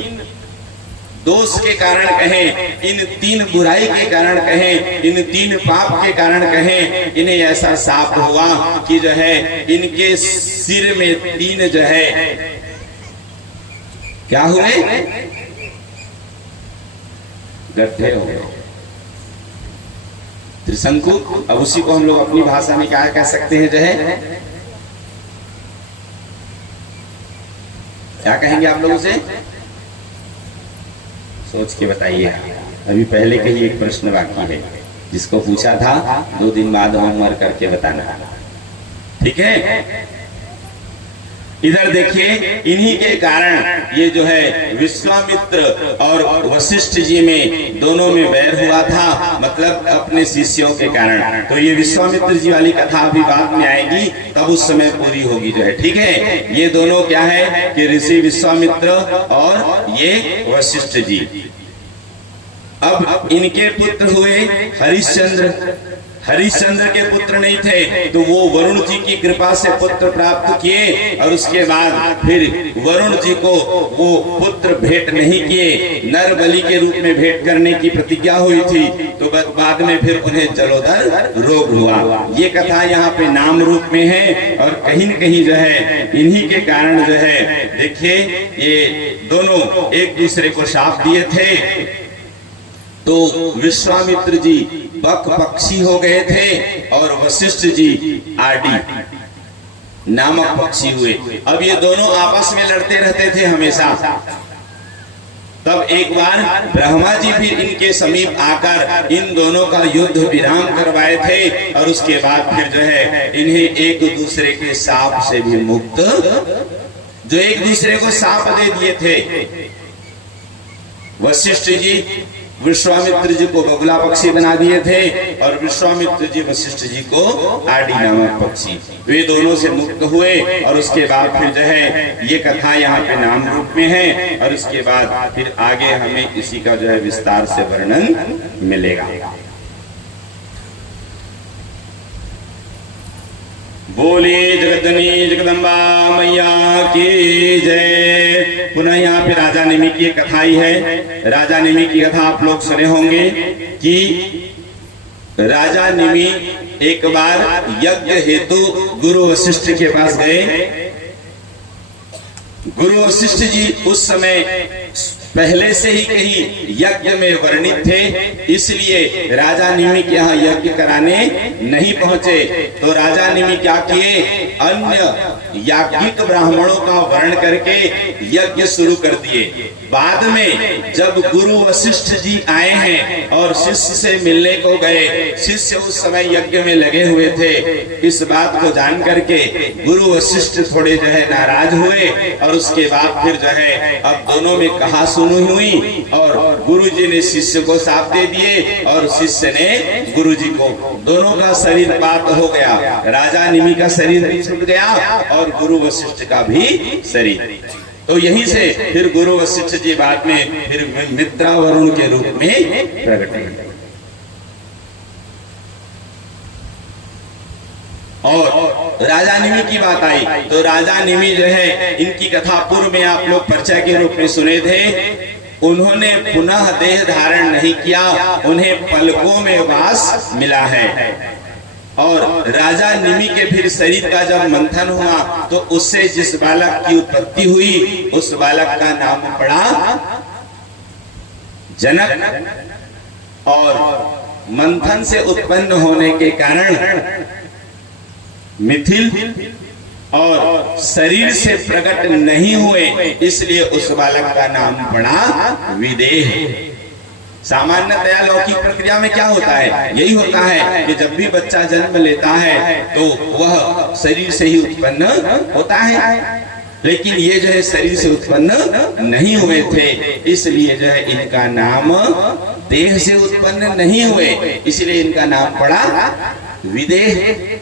दोष के कारण कहें, इन तीन बुराई के कारण कहें, इन तीन पाप के कारण कहें, इन्हें ऐसा साप हुआ कि जो है इनके सिर में तीन जो है क्या हुए, गड्ढे हो गए, त्रिशंकु। अब उसी को हम लोग अपनी भाषा में क्या कह सकते हैं, जो है क्या कहेंगे आप लोगों से, सोच के बताइए। अभी पहले का ही एक प्रश्न बाकी है, जिसको पूछा था 2 दिन बाद होमवर्क करके बताना, ठीक है। इधर देखिए, इन्हीं के कारण ये जो है विश्वामित्र और वशिष्ठ जी में दोनों में बैर हुआ था, मतलब अपने शिष्यों के कारण। तो ये विश्वामित्र जी वाली कथा अभी बाद में आएगी, तब उस समय पूरी होगी जो है, ठीक है। ये दोनों क्या है कि ऋषि विश्वामित्र और ये वशिष्ठ जी। अब इनके पुत्र हुए हरिश्चंद्र। हरिश्चंद्र के पुत्र नहीं थे, तो वो वरुण जी की कृपा से पुत्र प्राप्त किए, और उसके बाद फिर वरुण जी को वो पुत्र भेंट नहीं किए, नर बलि के रूप में भेंट करने की प्रतिज्ञा हुई थी। तो बाद में फिर उन्हें जलोदर रोग हुआ। ये कथा यहाँ पे नाम रूप में है, और कहीं न कहीं जो है इन्हीं के कारण जो है, देखिए ये दोनों एक दूसरे को शाप दिए थे। तो विश्वामित्र जी बक पक्षी हो गए थे और वशिष्ठ जी आडी नामक पक्षी हुए। अब ये दोनों आपस में लड़ते रहते थे हमेशा। तब एक बार ब्रह्मा जी भी इनके समीप आकर इन दोनों का युद्ध विराम करवाए थे, और उसके बाद फिर जो है इन्हें एक दूसरे के साप से भी मुक्त, जो एक दूसरे को साप दे दिए थे। वशिष्ठ जी विश्वामित्र जी को बगुला पक्षी बना दिए थे, और विश्वामित्र जी वशिष्ठ जी को आडी नामक पक्षी। वे दोनों से मुक्त हुए, और उसके बाद फिर जो है ये कथा यहाँ पे नाम रूप में है, और उसके बाद फिर आगे हमें इसी का जो है विस्तार से वर्णन मिलेगा। बोलिए जगतजननी जगदम्बा मैया की जय। पुनः यहाँ पे राजा निमि की कथा ही है। राजा निमि की कथा आप लोग सुने होंगे कि राजा निमि एक बार यज्ञ हेतु गुरु वशिष्ठ के पास गए। गुरु वशिष्ठ जी उस समय पहले से ही कहीं यज्ञ में वर्णित थे, इसलिए राजा निमि के यहाँ यज्ञ कराने नहीं पहुंचे। तो राजा निमि क्या किए, अन्य याज्ञिक ब्राह्मणों का वर्ण करके यज्ञ शुरू कर दिए। बाद में जब गुरु वशिष्ठ जी आए हैं और शिष्य से मिलने को गए, शिष्य उस समय यज्ञ में लगे हुए थे। इस बात को जान करके गुरु वशिष्ठ थोड़े जो है नाराज हुए, और उसके बाद फिर जो है अब दोनों में कहा सुनी हुई, और गुरु जी ने शिष्य को साप दे दिए और शिष्य ने गुरु जी को। दोनों का शरीर पात हो गया, राजा निमि का शरीर भी छूट गया और गुरु वशिष्ठ का भी शरीर। तो यहीं से फिर गुरु वशिष्ठ जी बाद में फिर मित्रा वरुण के रूप में प्रकट हुए। और राजा निमि की बात आई तो राजा निमि जो है, इनकी कथा पूर्व में आप लोग परिचय के रूप में सुने थे। उन्होंने पुनः देह धारण नहीं किया, उन्हें पलकों में वास मिला है। और राजा निमि के फिर शरीर का जब मंथन हुआ तो उससे जिस बालक की उत्पत्ति हुई उस बालक का नाम पड़ा जनक। और मंथन से उत्पन्न होने के कारण मिथिल और शरीर से प्रकट नहीं हुए, इसलिए उस बालक का नाम पड़ा विदेह। सामान्यतया लौकिक प्रक्रिया में क्या होता है, यही होता है कि जब भी बच्चा जन्म लेता है तो वह शरीर से ही उत्पन्न होता है, लेकिन ये जो है शरीर से उत्पन्न नहीं हुए थे, इसलिए जो है इनका नाम देह से उत्पन्न नहीं हुए, इसलिए इनका नाम पड़ा विदेह।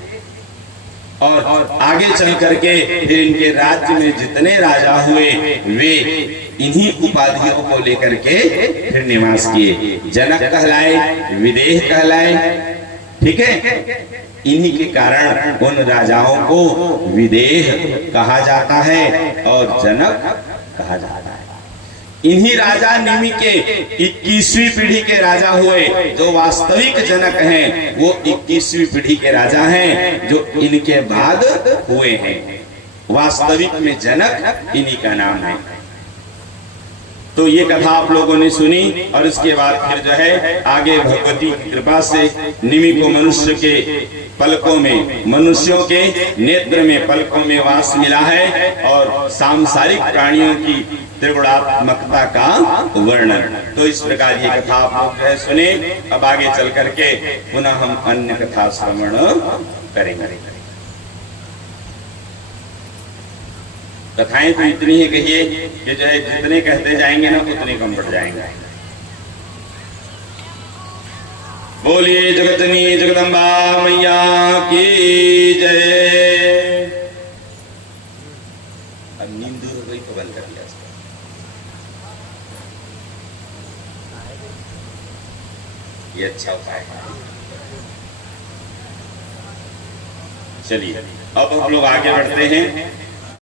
और आगे चल करके फिर इनके राज्य में जितने राजा हुए वे इन्हीं उपाधियों को लेकर के फिर निवास किए। जनक कहलाए, विदेह कहलाए, ठीक है। इन्हीं के कारण उन राजाओं को विदेह कहा जाता है और जनक कहा जाता है। इन्हीं राजा निमि के 21वीं पीढ़ी के राजा हुए, जो वास्तविक जनक हैं वो 21वीं पीढ़ी के राजा हैं जो इनके बाद हुए हैं। वास्तविक में जनक इन्हीं का नाम है। तो ये कथा आप लोगों ने सुनी और इसके बाद फिर जो है आगे भगवती की कृपा से निमि को मनुष्य के पलकों में, मनुष्यों के नेत्र में पलकों में वास मिला है और सांसारिक प्राणियों की त्रिगुणात्मकता का वर्णन। तो इस प्रकार ये कथा आप लोग जो है सुने। अब आगे चल करके पुनः हम अन्य कथा श्रवण करेंगे। कथाएं तो इतनी ही कहिए कि जो है जितने कहते जाएंगे ना उतने कम पड़ जाएंगे। बोलिए जगतनी जगदम्बा मैया की जय। अब नींद दूर हो गई तो बंद कर दिया इसको। ये अच्छा उपाय है। चलिए अब हम लोग आगे बढ़ते हैं।